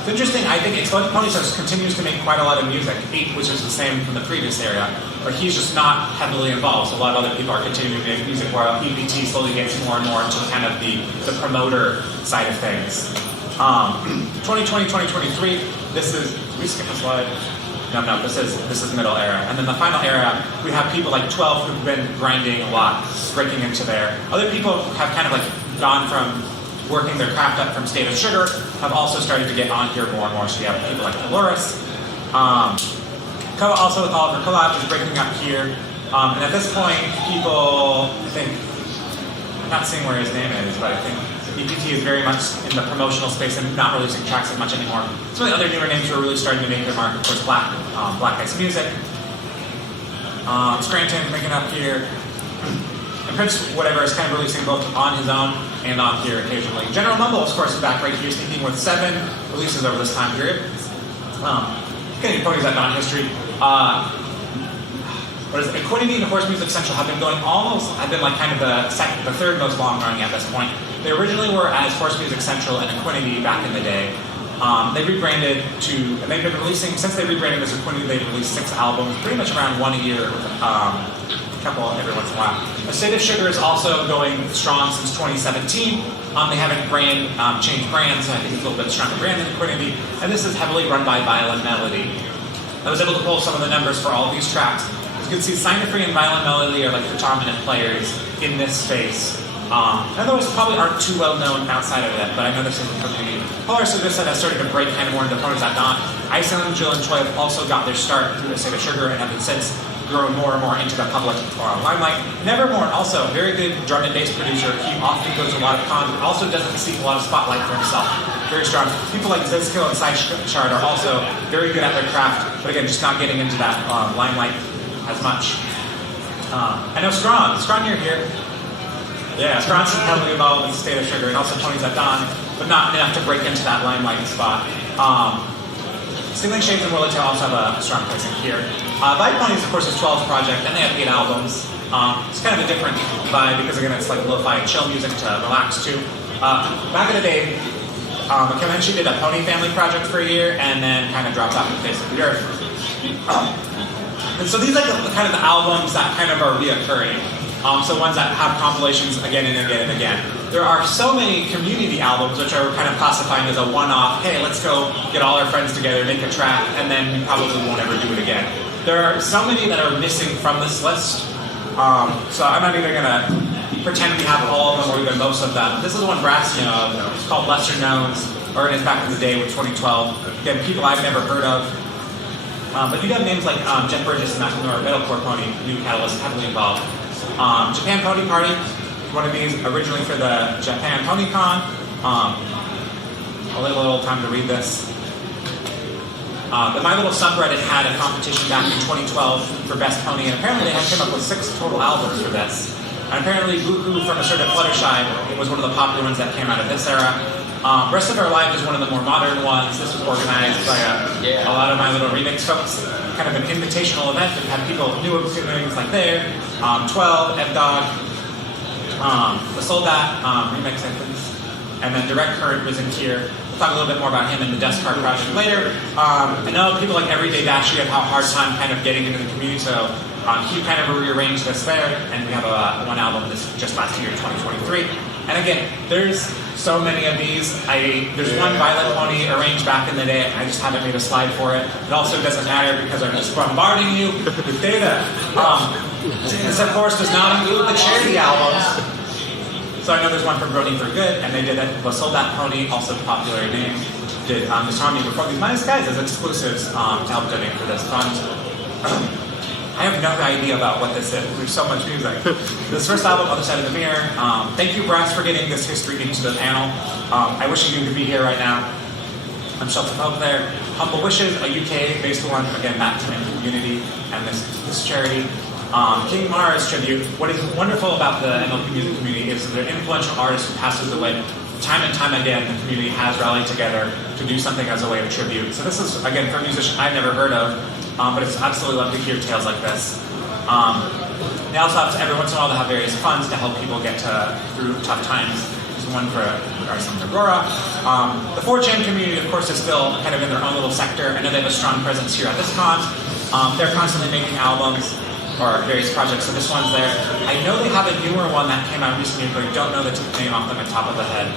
It's interesting, I think Exploding Ponies continues to make quite a lot of music, 8, which is the same from the previous era, but he's just not heavily involved, so a lot of other people are continuing to make music while EPT slowly gets more and more into kind of the promoter side of things. 2020, 2023, this is, we skip a slide. No, this is middle era. And then the final era, we have people like 12 who've been grinding a lot, breaking into there. Other people have kind of like gone from working their craft up from State of Sugar, have also started to get on here more and more. So you have people like Dolores. Koa also with all of her collabs is breaking up here. And at this point, people, I think, I'm not seeing where his name is, but I think EPT is very much in the promotional space and not releasing tracks as much anymore. Some of the other newer names who are really starting to make their mark, of course, Black Ice Music. Scranton making up here. And Prince Whatever is kind of releasing both on his own and on here occasionally. General Mumble, of course, is back right here, sneaking with 7 releases over this time period. Getting Ponies at Dawn history. Equinity and Horse Music Central have been going have been like kind of the third most long running at this point. They originally were as Horse Music Central and Equinity back in the day. They rebranded and they've been releasing, since they rebranded as Equinity, they've released 6 albums, pretty much around 1 a year, with a couple every once in a while. The State of Sugar is also going strong since 2017. They haven't changed brands, so I think it's a little bit stronger brand than Equinity. And this is heavily run by Violent Melody. I was able to pull some of the numbers for all of these tracks. As you can see, Sign Free and Violent Melody are like the dominant players in this space. And those probably aren't too well known outside of it, but I know this isn't for me. Polar Service has started to break kind of more into Ponies at Dawn. Iceland, Jill, and Choi have also got their start through the State of Sugar and have been since grown more and more into the public limelight. Nevermore, also very good drum and bass producer. He often goes to a lot of cons, but also doesn't seek a lot of spotlight for himself. Very strong. People like Zizkill and Sideshard are also very good at their craft, but again, just not getting into that limelight as much. I know Strong, you're here. Yeah, Strong's heavily involved in the State of Sugar and also Ponies at Dawn, but not enough to break into that limelight spot. Stingling Shades and Willowtail also have a strong place in here. Vibe Ponies, of course, is 12's project, and they have 8 albums. It's kind of a different vibe because, again, it's like lo-fi and chill music to relax to. Back in the day, Convention did a Pony Family project for a year and then kind of dropped off the face of the earth. And so these are kind of the albums that kind of are reoccurring. So ones that have compilations again and again and again. There are so many community albums which are kind of classifying as a one-off, hey, let's go get all our friends together, make a track, and then we probably won't ever do it again. There are so many that are missing from this list. So I'm not even going to pretend we have all of them or even most of them. This is one Brass, it's called Lesser Knowns, or it is back in the day with 2012. Again, people I've never heard of. But you have names like Jeff Burgess and Nakamura, Metalcore Pony, New Catalyst, heavily involved. Japan Pony Party, one of these originally for the Japan HarmonyCon. I'll leave a little time to read this. The My Little subreddit had a competition back in 2012 for Best Pony, and apparently they had come up with 6 total albums for this. And apparently Boo-Hoo from a sort of Fluttershy was one of the popular ones that came out of this era. Rest of Our Lives is one of the more modern ones. This was organized by a lot of My Little Remix folks. Kind of an invitational event that had people new things like there. 12, F-Dog, the Soldat remix, I think. And then Direct Current was in here. talk a little bit more about him and the Dust Card project later. I know people like Everyday Dashi have a hard time kind of getting into the community, so he kind of rearranged this there, and we have one album this just last year, 2023. And again, there's so many of these. There's one Violet Pony arranged back in the day. I just haven't made a slide for it. It also doesn't matter because I'm just bombarding you with data. This, of course, does not include the charity albums. So I know there's one from Brony for Good, and they did it. But Sold That Pony, also a popular name, did this Harmony before these minus guys as exclusives to help donate for this fund. I have no idea about what this is. There's so much music. This first album, Other Side of the Mirror. Thank you, Brass, for getting this history into the panel. I wish you could be here right now. I'm Shelter Pope there. Humble Wishes, a UK-based one. Again, that community and this charity. King Mara's tribute. What is wonderful about the MLP music community is that an influential artist who passes away. Time and time again, the community has rallied together to do something as a way of tribute. So this is, again, for a musician I've never heard of, but it's absolutely lovely to hear tales like this. They also have, every once in a while, they have various funds to help people get through tough times. There's one for Aurora. The 4chan community, of course, is still kind of in their own little sector. I know they have a strong presence here at this con. They're constantly making albums or various projects, so this one's there. I know they have a newer one that came out recently, but I don't know the name off the top of the head.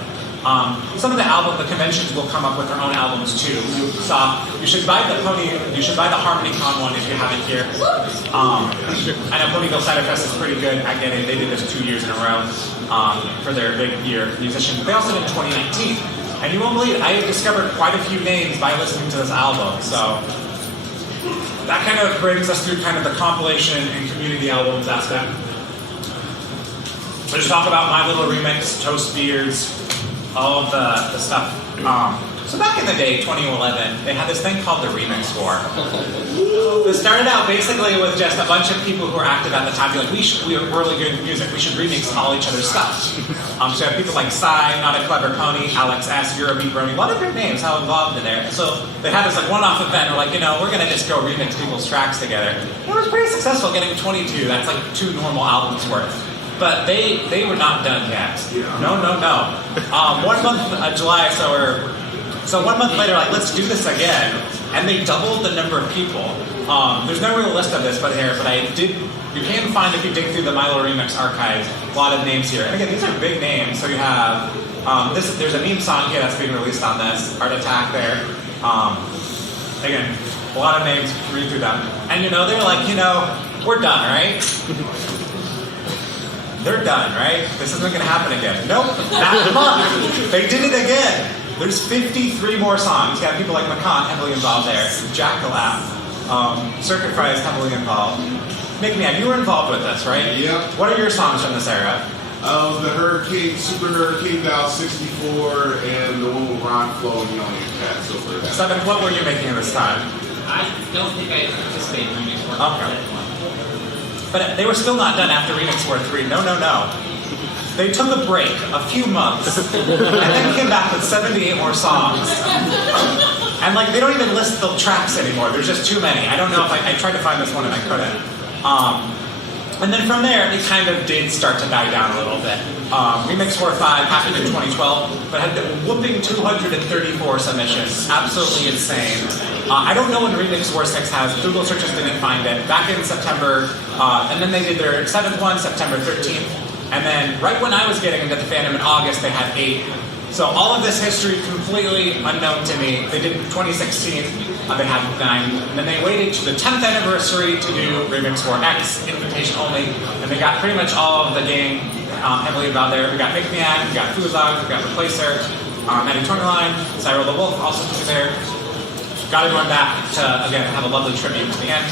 Some of the conventions will come up with their own albums too. You should buy the HarmonyCon one if you haven't here. I know Ponyville Cider Fest is pretty good at getting. They did this 2 years in a row for their big year musician. They also did 2019, and you won't believe it, I have discovered quite a few names by listening to this album. So that kind of brings us through kind of the compilation and community albums aspect. So just talk about My Little Remix, Toast Beards, all of the stuff. So back in the day, 2011, they had this thing called the Remix War. It started out basically with just a bunch of people who were active at the time, like, we are really good at music, we should remix all each other's stuff. So you have people like Psy, Not a Clever Pony, Alex S, Eurobeat, Brony, a lot of great names, how involved in there. So they had this like one-off event, where like, we're gonna just go remix people's tracks together. It was pretty successful, getting 22, that's like 2 normal albums worth. But they were not done yet. No. 1 month, July, so 1 month later, like, let's do this again. And they doubled the number of people. There's no real list of this but you can find, if you dig through the My Little Remix archives, a lot of names here. And again, these are big names. So you have, there's a meme song here that's being released on this, Art Attack there. Again, a lot of names, read through them. And they're like, we're done, right? They're done, right? This isn't gonna happen again. Nope, that month, they did it again. There's 53 more songs. You have people like McCon heavily involved there. Jack Laugh, Circuit Fry is heavily involved. Make Me Out, you were involved with this, right? Yep. What are your songs from this era? The Hurricane, Super Hurricane Valve 64, and the one with Ron Flo and Young and Pat Silver. Seven, what were you making at this time? I don't think I participated in Remix War. Okay. But they were still not done after Remix War 3. No. They took a break, a few months, and then came back with 78 more songs. And like, they don't even list the tracks anymore. There's just too many. I don't know if I tried to find this one and I couldn't. And then from there, it kind of did start to die down a little bit. Remix War 5 happened in 2012, but had a whooping 234 submissions. Absolutely insane. I don't know when Remix War 6 has. Google searches didn't find it. Back in September, and then they did their 7th one, September 13th. And then right when I was getting into the fandom in August, they had 8. So all of this history completely unknown to me. They did 2016, they had 9. And then they waited to the 10th anniversary to do Remix War X, invitation only. And they got pretty much all of the gang heavily involved there. We got Make Me Act, we got Fuzog, we got Replacer, Eddie Tourmaline, Cyril the Wolf also took it there. Got everyone back to, again, have a lovely tribute to the end.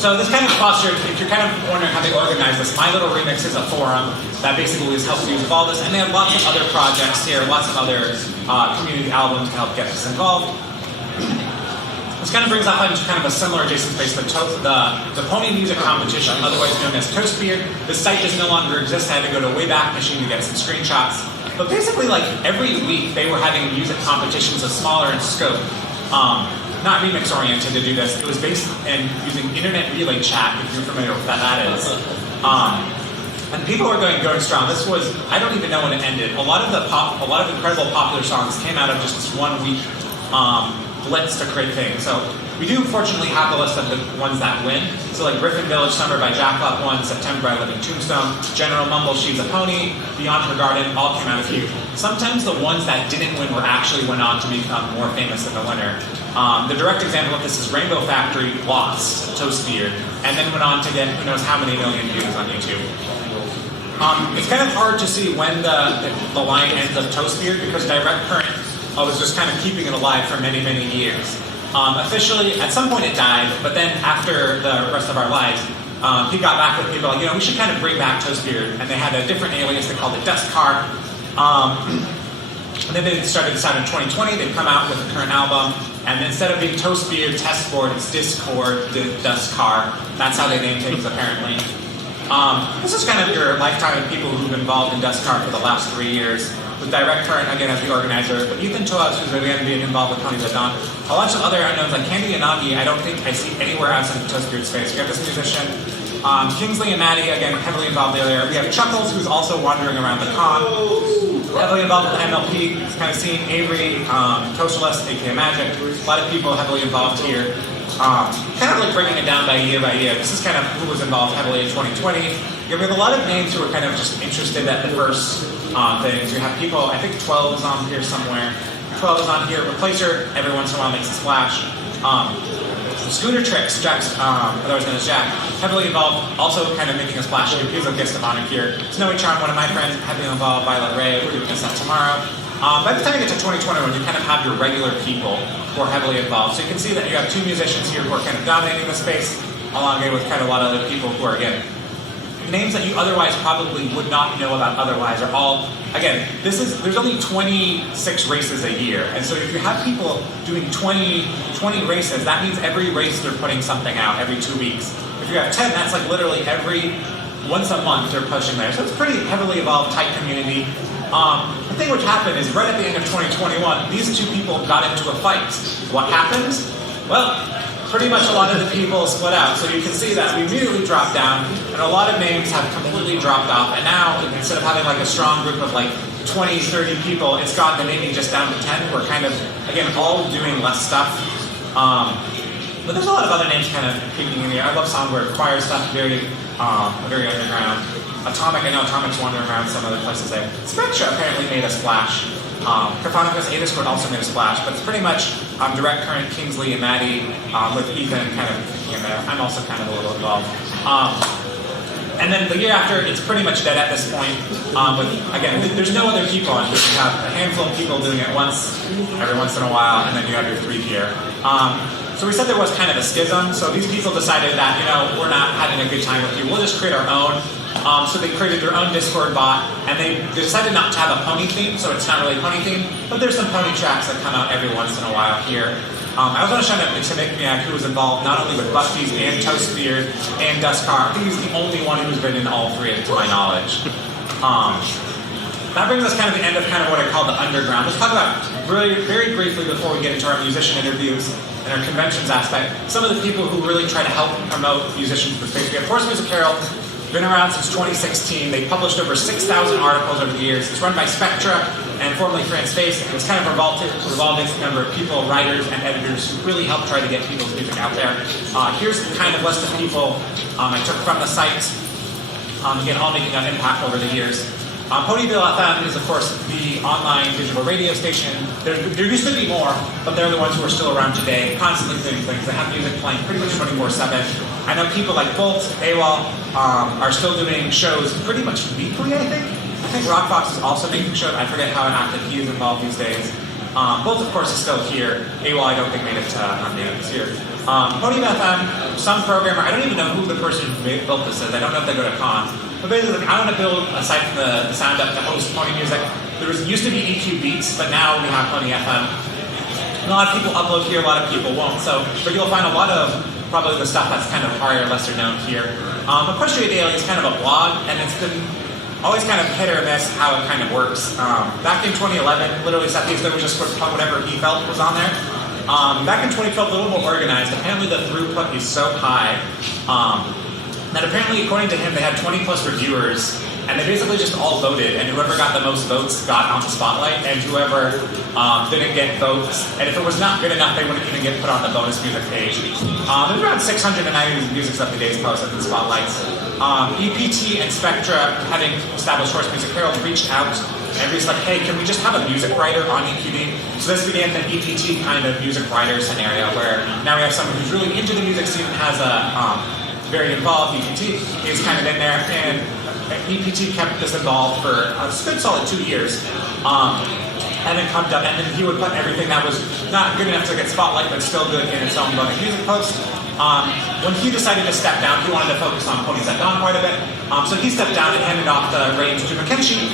So this kind of fostered, if you're kind of wondering how they organize this, My Little Remix is a forum that basically has helped you with all this, and they have lots of other projects here, lots of other community albums to help get us involved. This kind of brings up into kind of a similar adjacent space, the Pony Music Competition, otherwise known as Toast Beard. This site does no longer exist. I had to go to Wayback Machine to get some screenshots. But basically, like, every week they were having music competitions of smaller in scope. Not remix oriented to do this. It was based in using internet relay chat, if you're familiar with what that is. And people were going strong. This was, I don't even know when it ended. A lot of incredible popular songs came out of just this 1 week blitz to create things. So we do fortunately have the list of the ones that win. So like Griffin Village Summer by Jacklot won, September by Living Tombstone, General Mumble, She's a Pony, Beyond Her Garden, all came out of here. Sometimes the ones that didn't win actually went on to become more famous than the winner. The direct example of this is Rainbow Factory lost Toast Beard, and then went on to get who knows how many million views on YouTube. It's kind of hard to see when the line ends of Toast Beard because Direct Current was just kind of keeping it alive for many, many years. Officially, at some point it died, but then after the rest of our lives, he got back with people like, we should kind of bring back Toast Beard, and they had a different alias they called it Dust Car. And then they started this out in 2020. They've come out with a current album, and instead of being Toast Beard Test Board, it's Discord Dust Car. That's how they name things apparently. This is kind of your lifetime of people who've been involved in Dust Car for the last 3 years. With Direct Current, again, as the organizer, but Ethan Toas, who's again being involved with Ponies at Dawn. A bunch of other unknowns, like Candy Yanagi, I don't think I see anywhere outside of Toast Beard space. We have this musician, Kingsley and Maddie, again, heavily involved there. We have Chuckles, who's also wandering around the con, heavily involved with the MLP, kind of scene. Avery, Toastless, aka Magic, a lot of people heavily involved here. Kind of like breaking it down by year. This is kind of who was involved heavily in 2020. We have a lot of names who are kind of just interested at the first things. We have people, I think 12 is on here somewhere. 12 is on here. Replacer, every once in a while makes a splash. Scooter Tricks, Jack's, otherwise known as Jack, heavily involved, also kind of making a splash here. He's a guest of honor here. Snowy Charm, one of my friends, heavily involved. Violet Ray, we're doing this out tomorrow. By the time you get to 2021, you kind of have your regular people who are heavily involved. So you can see that you have 2 musicians here who are kind of dominating the space, along with kind of a lot of other people who are, again, names that you otherwise probably would not know about otherwise are all, again, there's only 26 races a year. And so if you have people doing 20 races, that means every race they're putting something out every 2 weeks. If you have 10, that's like literally once a month they're pushing there. So it's a pretty heavily involved, tight community. The thing which happened is right at the end of 2021, these 2 people got into a fight. What happens? Well, pretty much a lot of the people split out. So you can see that we immediately dropped down, and a lot of names have completely dropped off. And now, instead of having like a strong group of like 20, 30 people, it's gotten maybe just down to 10. We're kind of, again, all doing less stuff. But there's a lot of other names kind of peeking in here. I love Songbird, choir stuff, very underground. Atomic, I know Atomic's wandering around some other places there. Spectra apparently made a splash. Carphonicus, Adiscord also made a splash, but it's pretty much Direct Current, Kingsley, and Maddie, with Ethan kind of in there. I'm also kind of a little involved. And then the year after, it's pretty much dead at this point. Again, there's no other people on this. You have a handful of people doing it every once in a while, and then you have your 3 here. So we said there was kind of a schism, so these people decided that, we're not having a good time with you, we'll just create our own. So they created their own Discord bot, and they decided not to have a pony theme, so it's not really a pony theme, but there's some pony tracks that come out every once in a while here. I was going to shout out to Mick Miak, who was involved not only with Busty's and Toast Beard and Dust Car. I think he's the only one who's been in all 3 of it, to my knowledge. That brings us kind of the end of kind of what I call the underground. Let's talk about very briefly before we get into our musician interviews and our conventions aspect, some of the people who really try to help promote musicians for space. We have Force Music Herald, been around since 2016. They published over 6,000 articles over the years. It's run by Spectra and formerly France Space. It's kind of revolved into a number of people, writers, and editors who really help try to get people's music out there. Here's the kind of list of people I took from the site. Again, all making an impact over the years. Ponyville FM is, of course, the online digital radio station. There used to be more, but they're the ones who are still around today, constantly doing things. They have music playing pretty much 24/7. I know people like Bolt, AWOL, are still doing shows pretty much weekly, I think. I think Rockfox is also making shows. I forget how active he is involved these days. Bolt, of course, is still here. AWOL, I don't think made it to Monday this year. Ponyville FM, some programmer, I don't even know who the person who built this is. I don't know if they go to cons. But basically, I want to build, aside from the sound up to host Pony Music. There used to be EQ Beats, but now we have Pony FM. A lot of people upload here, a lot of people won't. But you'll find a lot of probably the stuff that's kind of higher, lesser known here. Equestria Daily is kind of a blog, and it's been always kind of hit or miss how it kind of works. Back in 2011, literally Seth Easter would just put whatever he felt was on there. Back in 2012, a little more organized. Apparently the throughput is so high And apparently, according to him, they had 20 plus reviewers, and they basically just all voted, and whoever got the most votes got on the spotlight, and whoever didn't get votes, and if it was not good enough, they wouldn't even get put on the bonus music page. There's around 690 music up to days posted in the spotlights. EPT and Spectra, having established Horse Music Herald, reached out and was like, hey, can we just have a music writer on EPD? So this began the EPT kind of music writer scenario, where now we have someone who's really into the music scene, has a very involved. EPT is kind of in there, and EPT kept this involved for a good solid 2 years. And then come up, and then he would put everything that was not good enough to get spotlight, but still good in its own bonus music post. When he decided to step down, he wanted to focus on Ponies at Dawn quite a bit. So he stepped down and handed off the reins to Mackenzie,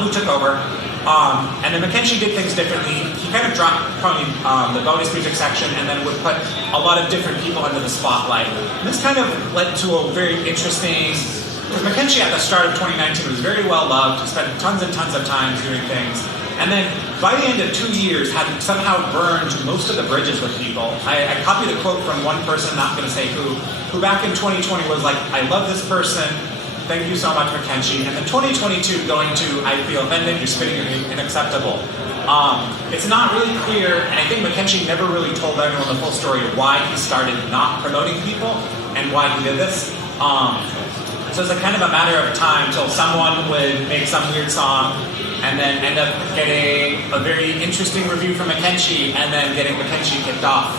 who took over. And then Mackenzie did things differently. He kind of dropped Pony, the bonus music section, and then would put a lot of different people under the spotlight. And this kind of led to a very interesting. Because Mackenzie at the start of 2019 was very well loved, spent tons and tons of time doing things, and then by the end of 2 years had somehow burned most of the bridges with people. I copied a quote from one person, not going to say who back in 2020 was like, I love this person, thank you so much, Mackenzie. And then 2022 going to, I feel offended, you're spitting at me, unacceptable. It's not really clear, and I think Mackenzie never really told everyone the full story of why he started not promoting people and why he did this. So it's a kind of a matter of time till someone would make some weird song and then end up getting a very interesting review from Mackenzie and then getting Mackenzie kicked off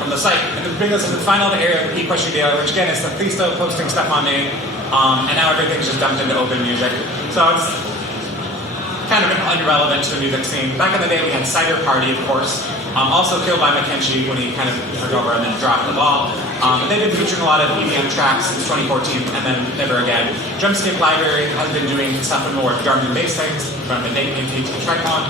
from the site. And to bring us to the final area of the question deal, which again is the please stop posting stuff on me, and now everything's just dumped into open music. So it's kind of irrelevant to the music scene. Back in the day we had Cider Party, of course, also killed by Mackenzie when he kind of took over and then dropped the ball. They've been featuring a lot of EDM tracks since 2014 and then never again. Drumstick Library has been doing stuff with more drum and bass things from the NKT Tricon.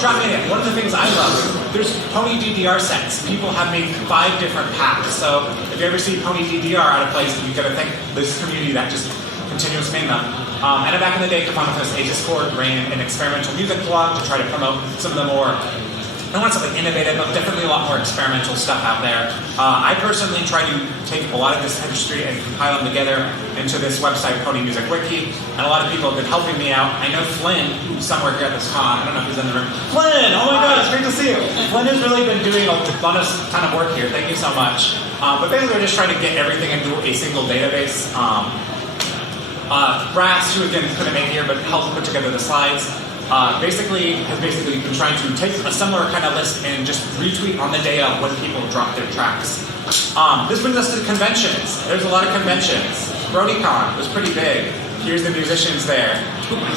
Drum Mania, one of the things I love, there's Pony DDR sets. People have made 5 different packs. So if you ever see Pony DDR out of place, you gotta thank this community that just continues making them. And back in the day, Caponifus Discord ran an experimental music blog to try to promote some of the more, I don't want something innovative, but definitely a lot more experimental stuff out there. I personally try to take a lot of this history and compile them together into this website, Pony Music Wiki, and a lot of people have been helping me out. I know Flynn, who's somewhere here at this con, I don't know if he's in the room. Flynn, oh my God, it's great to see you. Flynn has really been doing a ton of work here. Thank you so much. But basically, we're just trying to get everything into a single database. Brass, who again couldn't make here, but helped put together the slides. Has been trying to take a similar kind of list and just retweet on the day of when people drop their tracks. This brings us to conventions. There's a lot of conventions. BronyCon was pretty big. Here's the musicians there.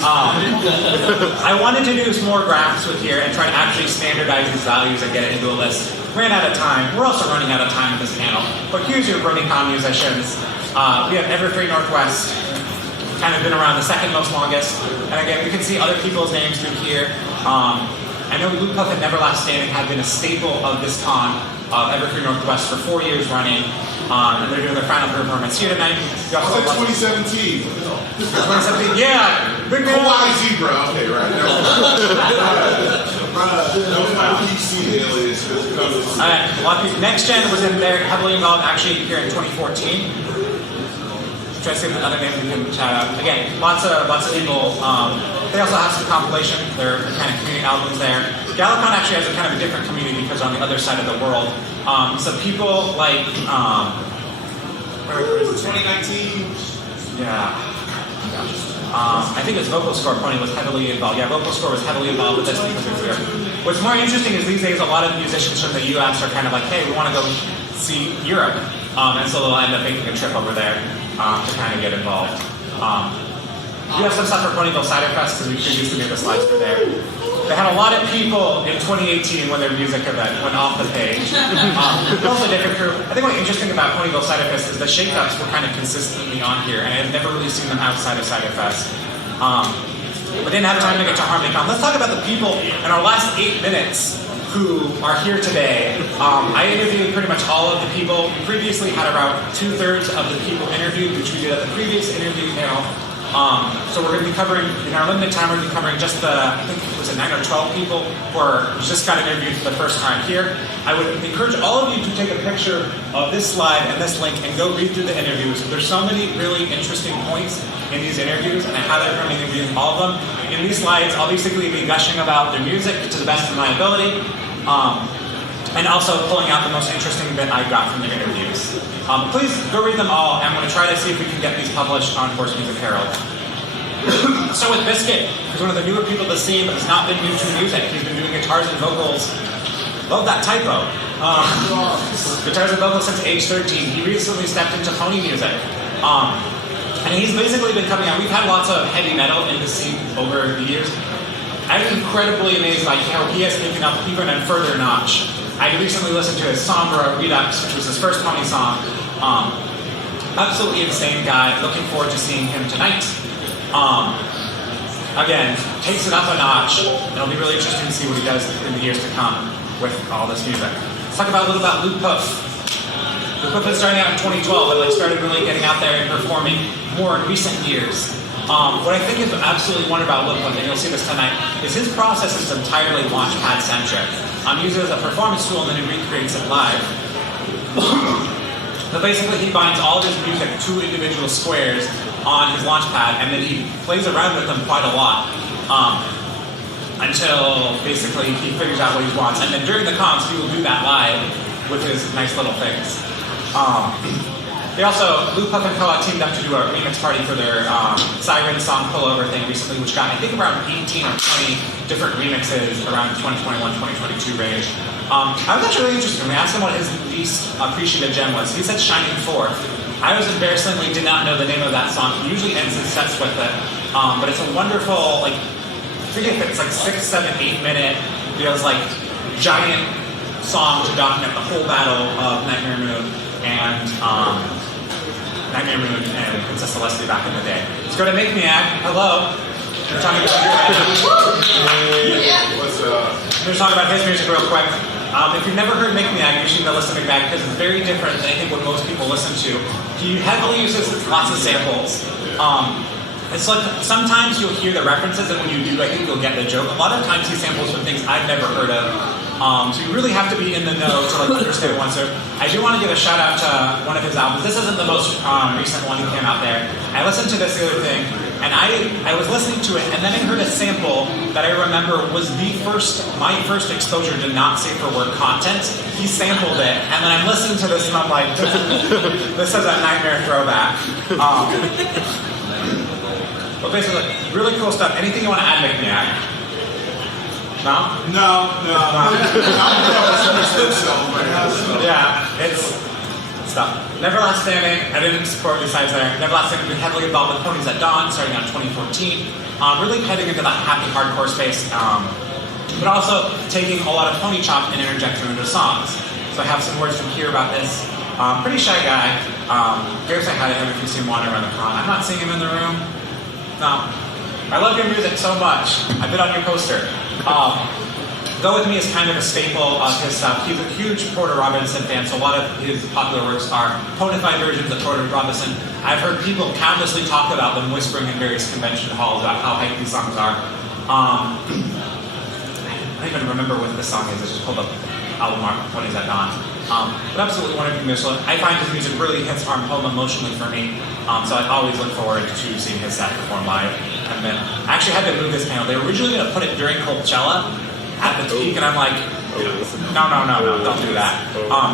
I wanted to do some more graphs with here and try to actually standardize these values and get it into a list. Ran out of time. We're also running out of time in this panel. But here's your BronyCon musicians. We have Everfree Northwest. Kind of been around the second most longest. And again, we can see other people's names through here. I know Loop Puff and Neverlast Standing have been a staple of this con of Everfree Northwest for 4 years running. And they're doing their final performance here tonight. That was like 2017. 2017, yeah. Big man. Hawaii Zebra. Okay, right. That was my PC alias. Next Gen was in there, heavily involved actually here in 2014. Try to see another name we can chat out. Again, lots of people. They also have some compilation. They're kind of community albums there. Galacon actually has a kind of a different community because on the other side of the world. So people like 2019. Yeah. I think it's Vocal Score Pony was heavily involved. Yeah, Vocal Score was heavily involved with this because it's here. What's more interesting is these days a lot of musicians from the US are kind of like, hey, we want to go see Europe. And so they'll end up making a trip over there to kind of get involved. We have some stuff for Ponyville Cider Fest because we previously made the slides for there. They had a lot of people in 2018 when their music event went off the page. Also a different crew. I think what's interesting about Ponyville Cider Fest is the shake-ups were kind of consistently on here, and I have never really seen them outside of Cider Fest. We didn't have time to get to HarmonyCon. Let's talk about the people in our last 8 minutes who are here today. I interviewed pretty much all of the people. We previously had about 2/3 of the people interviewed, which we did at the previous interview panel. So we're going to be covering, in our limited time, we're going to be covering just the, I think it was 9 or 12 people who just got interviewed for the first time here. I would encourage all of you to take a picture of this slide and this link and go read through the interviews. There's so many really interesting points in these interviews, and I highly recommend interviewing all of them. In these slides, I'll basically be gushing about their music to the best of my ability, and also pulling out the most interesting bit I got from their interviews. Please go read them all. I'm going to try to see if we can get these published on Horse Music Herald. So with Biscuit, he's one of the newer people to the scene, but has not been new to music. He's been doing guitars and vocals. Love that typo. Guitars and vocals since age 13. He recently stepped into Pony music. And he's basically been coming out. We've had lots of heavy metal in the scene over the years. I'm incredibly amazed by how he has taken up even a further notch. I recently listened to his Sombra Redux, which was his first Pony song. Absolutely insane guy. Looking forward to seeing him tonight. Again, takes it up a notch. It'll be really interesting to see what he does in the years to come with all this music. Let's talk about a little about Luke Puff. Luke Puff was starting out in 2012, but started really getting out there and performing more in recent years. What I think is absolutely wonderful about Luke Puff, and you'll see this tonight, is his process is entirely launchpad centric. He uses it as a performance tool and then he recreates it live. But basically he binds all of his music to individual squares on his launchpad, and then he plays around with them quite a lot until basically he figures out what he wants. And then during the comps, he will do that live with his nice little things. They also, Luke Puff and Koa teamed up to do a remix party for their Siren song Pullover thing recently, which got, I think, around 18 or 20 different remixes around 2021-2022 range. I was actually really interested when we asked him what his least appreciated gem was. He said Shining Forth. I was embarrassingly did not know the name of that song. He usually ends his sets with it. But it's a wonderful, I forget if it's 6, 7, 8 minute, giant song to document the whole battle of Nightmare Moon and Princess Celestia back in the day. Let's go to Make Me Ag. Hello. We're talking about What's up? We're talking about his music real quick. If you've never heard Make Me Ag, you should go listen to Make Me Ag because it's very different than I think what most people listen to. He heavily uses lots of samples. It's like sometimes you'll hear the references, and when you do, I think you'll get the joke. A lot of times he samples from things I've never heard of. So you really have to be in the know to understand one. So I do want to give a shout out to one of his albums. This isn't the most recent one he came out there. I listened to this the other thing, and I was listening to it, and then I heard a sample that I remember was my first exposure to not safe for work content. He sampled it, and then I'm listening to this, and I'm like, this is a nightmare throwback. But basically, really cool stuff. Anything you want to add, Make Me Ag? No? No. Yeah, it's stuff. Neverlast Standing, I didn't support these sides there. Neverlast Standing has been heavily involved with Ponies at Dawn, starting out in 2014. Really heading into the happy hardcore space, but also taking a lot of Pony chop and interjecting into songs. So I have some words from here about this. Pretty shy guy. Go say hi to him if you see him wandering around the con. I'm not seeing him in the room. No. I love your music so much. I've been on your poster. Go With Me is kind of a staple of his stuff. He's a huge Porter Robinson fan, so a lot of his popular works are ponified versions of Porter Robinson. I've heard people countlessly talk about them, whispering in various convention halls about how hype these songs are. I don't even remember what this song is. I just pulled up album art, Ponies at Dawn. But absolutely wonderful music. I find his music really hits home emotionally for me. So I always look forward to seeing his set perform live. And then I actually had to move this panel. They were originally going to put it during Coachella at the peak, and I'm like, no, don't do that.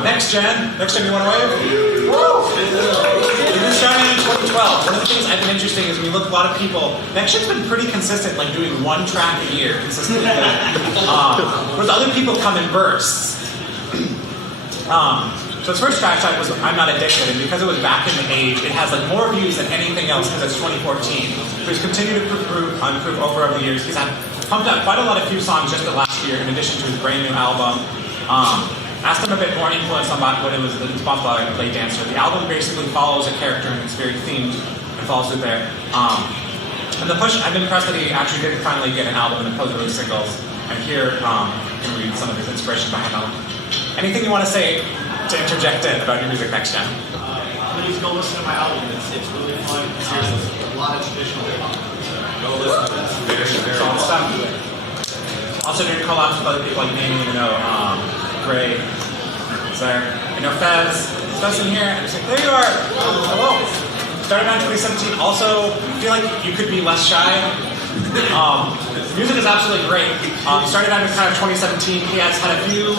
Next gen, you want to wave? Woo! We've been starting in 2012. One of the things I've been interesting is when you look at a lot of people, Next gen's been pretty consistent, doing one track a year consistently. Whereas other people come in bursts. So his first track was I'm Not Addicted, and because it was back in the age, it has more views than anything else because it's 2014. So he's continued to improve over the years. He's pumped out quite a lot of few songs just the last year, in addition to his brand new album. Asked him a bit more influence on what it was responsible for Play Dancer. The album basically follows a character and it's very themed and follows it there. And the push, I've been impressed that he actually did finally get an album and impose release singles. And here, I can read some of his inspiration behind them. Anything you want to say to interject in about your music Next Gen? Please go listen to my album. It's really fun. Seriously. lot of traditional hip hop. Go listen to this. Very Solid stuff. Also doing collabs with other people like Mamie, Gray. Is there? I know Fez. Is Fez in here? There you are. Hello. Started out in 2017. Also, I feel like you could be less shy. Music is absolutely great. Started out in kind of 2017. He has had a few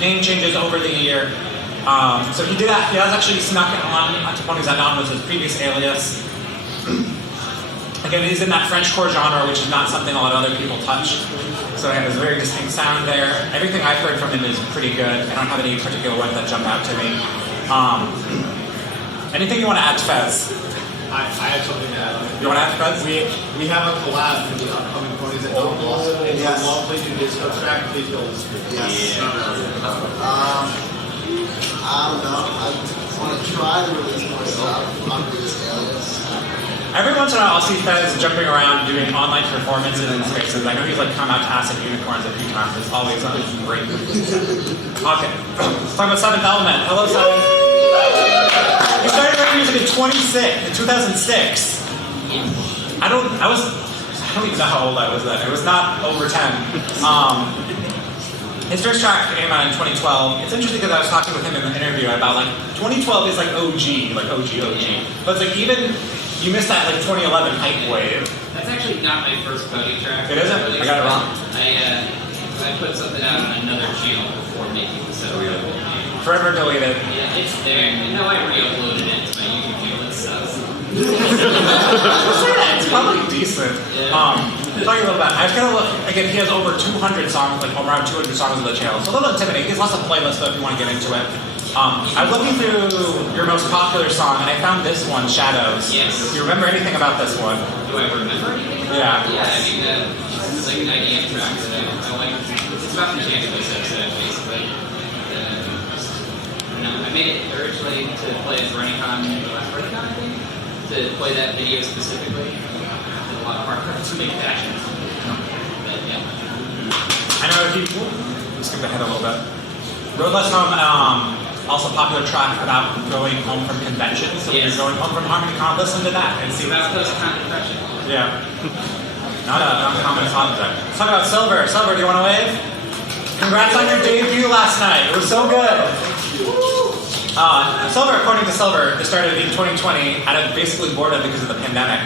name changes over the year. So he did that. He has actually snuck it on to Ponies at Dawn with his previous alias. Again, he's in that Frenchcore genre, which is not something a lot of other people touch. So he has a very distinct sound there. Everything I've heard from him is pretty good. I don't have any particular ones that jump out to me. Anything you want to add to Fez? I have something to add. You want to add to Fez? We have a collab for the upcoming Ponies at Dawn also. It's yes. a long-played new disco track. Please go listen to it. Yes. I don't know. I want to try to release more stuff under this alias. Every once in a while, I'll see Fez jumping around doing online performances in spaces. I know he's like come out to Acid Unicorns a few times. It's always great. Okay, let's talk about Seventh Element. Hello, Seven. He started writing music in 2006. I don't even know how old I was then. It was not over 10. His first track came out in 2012. It's interesting because I was talking with him in the interview about like 2012 is like OG. But it's like even you missed that like 2011 hype wave. That's actually not my first Pony track. It isn't? I got it wrong. I put something out on another channel before making the so Forever deleted. Yeah, it's there. No, I re-uploaded it to my YouTube channel. It sucks. Let's say that. It's probably decent. Yeah. Talking a little bit, I was gonna look again. He has over 200 songs, like around 200 songs on the channel. So a little intimidating. He has lots of playlists though if you want to get into it. I was looking through your most popular song and I found this one, Shadows. Yes. Do you remember anything about this one? Do I remember anything? Yeah. Yeah, I mean, it's like an IDM track. So I like. It's about the January basically. I made it originally to play at HarmonyCon, the last HarmonyCon, I think, to play that video specifically. Did a lot of hard work to make that. But yeah. I know if you skip ahead a little bit. Road Less Home, also a popular track about going home from conventions. So Yes. if you're going home from HarmonyCon, listen to that and see It's about post-con depression. Yeah. Not a common subject. Let's talk about Silver. Silver, do you want to wave? Congrats on your debut last night. It was so good. Silver, according to Silver, it started in 2020 out of basically boredom because of the pandemic.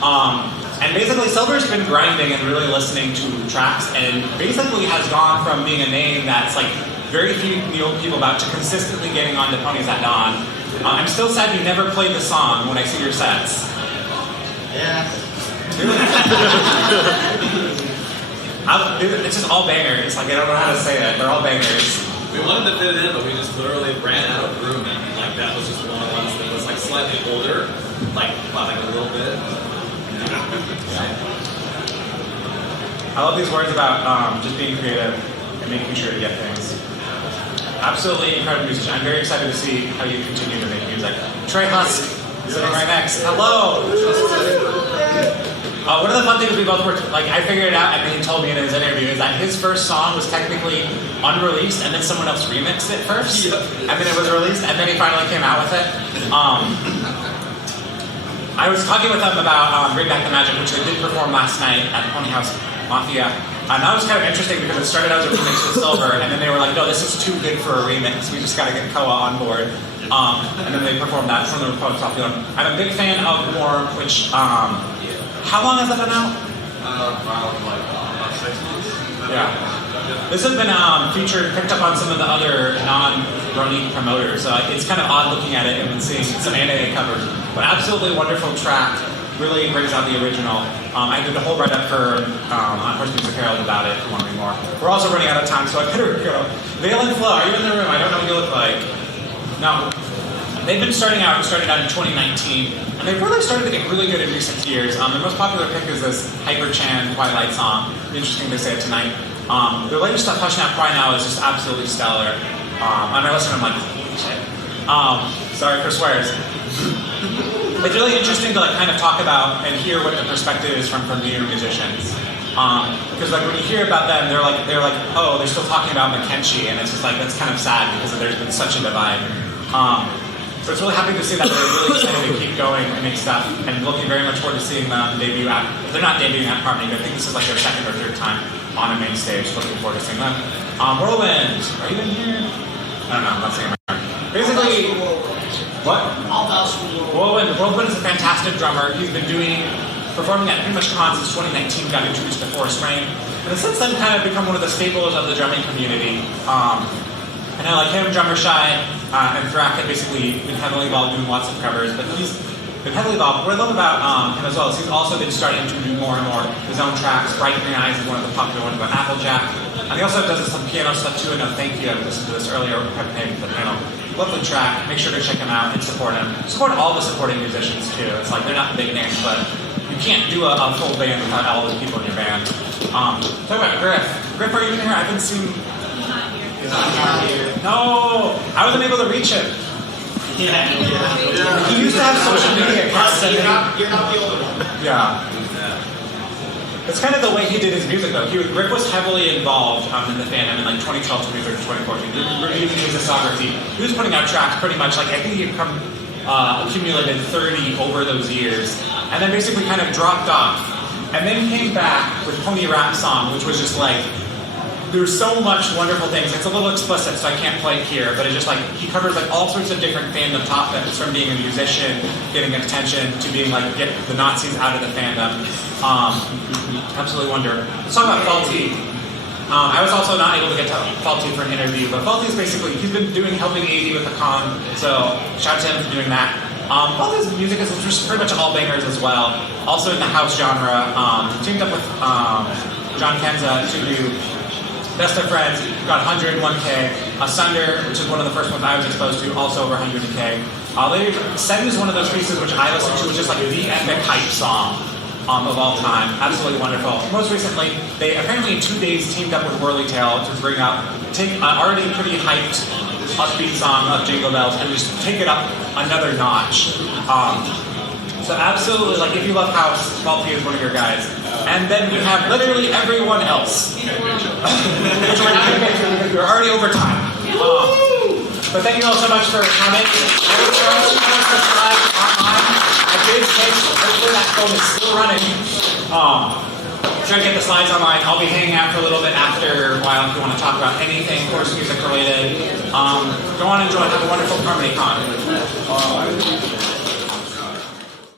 And basically, Silver's been grinding and really listening to tracks, and basically has gone from being a name that's like very few know people about to consistently getting on to Ponies at Dawn. I'm still sad you never played the song when I see your sets. Yeah. It's just all bangers. Like I don't know how to say it. They're all bangers. We wanted to fit it in, but we just literally ran out of room, and like that was just one of the ones that was like slightly older, like a little bit. I love these words about just being creative and making sure to get things. Absolutely incredible musician. I'm very excited to see how you continue to make music. Trey Husk, sitting right next. Hello. One of the fun things we both were, like I figured it out and he told me in his interview, is that his first song was technically unreleased and then someone else remixed it first. And then it was released and then he finally came out with it. I was talking with them about Bring Back the Magic, which they did perform last night at Pony House Mafia. And that was kind of interesting because it started out as a remix with Silver and then they were like, no, this is too good for a remix. We just got to get Koa on board. And then they performed that from the Republic of Film. I'm a big fan of Warm, which, how long has that been out? About 6 months. Yeah. This has been featured, picked up on some of the other non-Brony promoters. So it's kind of odd looking at it and then seeing some anime covers. But absolutely wonderful track. Really brings out the original. I did a whole write-up for on Horse Music Herald about it if you want to read more. We're also running out of time, so I better go. Vale and Flo, are you in the room? I don't know what you look like. No. They've been started out in 2019, and they've really started to get really good in recent years. Their most popular pick is this Hyper-Chan Twilight song. Interesting they say it tonight. Their latest stuff, Hush Now Cry Now, is just absolutely stellar. And I listen, I'm like, holy shit. Sorry for swears. It's really interesting to like kind of talk about and hear what the perspective is from newer musicians. Because like when you hear about them, they're like, oh, they're still talking about Makenshi, and it's just like that's kind of sad because there's been such a divide. So So it's really happy to see that they're really excited to keep going and make stuff, and looking very much forward to seeing them debut at. They're not debuting at Harmony, but I think this is like their second or third time on a main stage. Looking forward to seeing them. Whirlwind, are you in here? I don't know. I'm not saying my name. Basically, what? All vouch for World. Whirlwind is a fantastic drummer. He's been performing at pretty much cons since 2019. Got introduced to Forest Rain, and has since then kind of become one of the staples of the drumming community. And I like him, Drummer Shy, and Thrak have basically been heavily involved doing lots of covers, but he's been heavily involved. What I love about him as well is he's also been starting to do more and more his own tracks. Bright Green Eyes is one of the popular ones about Applejack. And he also does some piano stuff too, and Thank You, I listened to this earlier, preparing for the panel. Lovely track, make sure to check him out and support him. Support all the supporting musicians too. It's like, they're not big names, but you can't do a full band without all the people in your band. Talk about Griff. Griff, are you in here? I haven't seen... No, I wasn't able to reach him. Yeah. He used to have social media accounts. You're not the older one. Yeah. It's kind of the way he did his music, though. Rick was heavily involved in the fandom in like 2012, 2013, 2014. Reviewing his discography. He was putting out tracks pretty much like, I think he accumulated 30 over those years, and then basically kind of dropped off, and then came back with Pony Rap Song, which was just like, there's so much wonderful things. It's a little explicit, so I can't play it here, but it's just like, he covers like all sorts of different fandom topics, from being a musician, getting attention, to being like, get the Nazis out of the fandom. Absolutely wonder. Let's talk about Faulty. I was also not able to get to Faulty for an interview, but Faulty's basically, he's been helping AD with the con, so shout out to him for doing that. Faulty's music is just pretty much all bangers as well. Also in the house genre, teamed up with John Kenza to do Best of Friends, got 101K. Asunder, which is one of the first ones I was exposed to, also over 100K. Send is one of those pieces which I listen to, which is like the epic hype song of all time. Absolutely wonderful. Most recently, they apparently in 2 days teamed up with Whirly Tail to bring out, take an already pretty hyped, upbeat song of Jingle Bells and just take it up another notch. So absolutely, like if you love house, Faulty is one of your guys. And then we have literally everyone else. Which we're not going to get to because we're already over time. But thank you all so much for coming. I would encourage you to subscribe online. I did say, hopefully that phone is still running. Try to get the slides online. I'll be hanging out for a little bit after a while if you want to talk about anything course music related. Go on and enjoy. Have a wonderful HarmonyCon.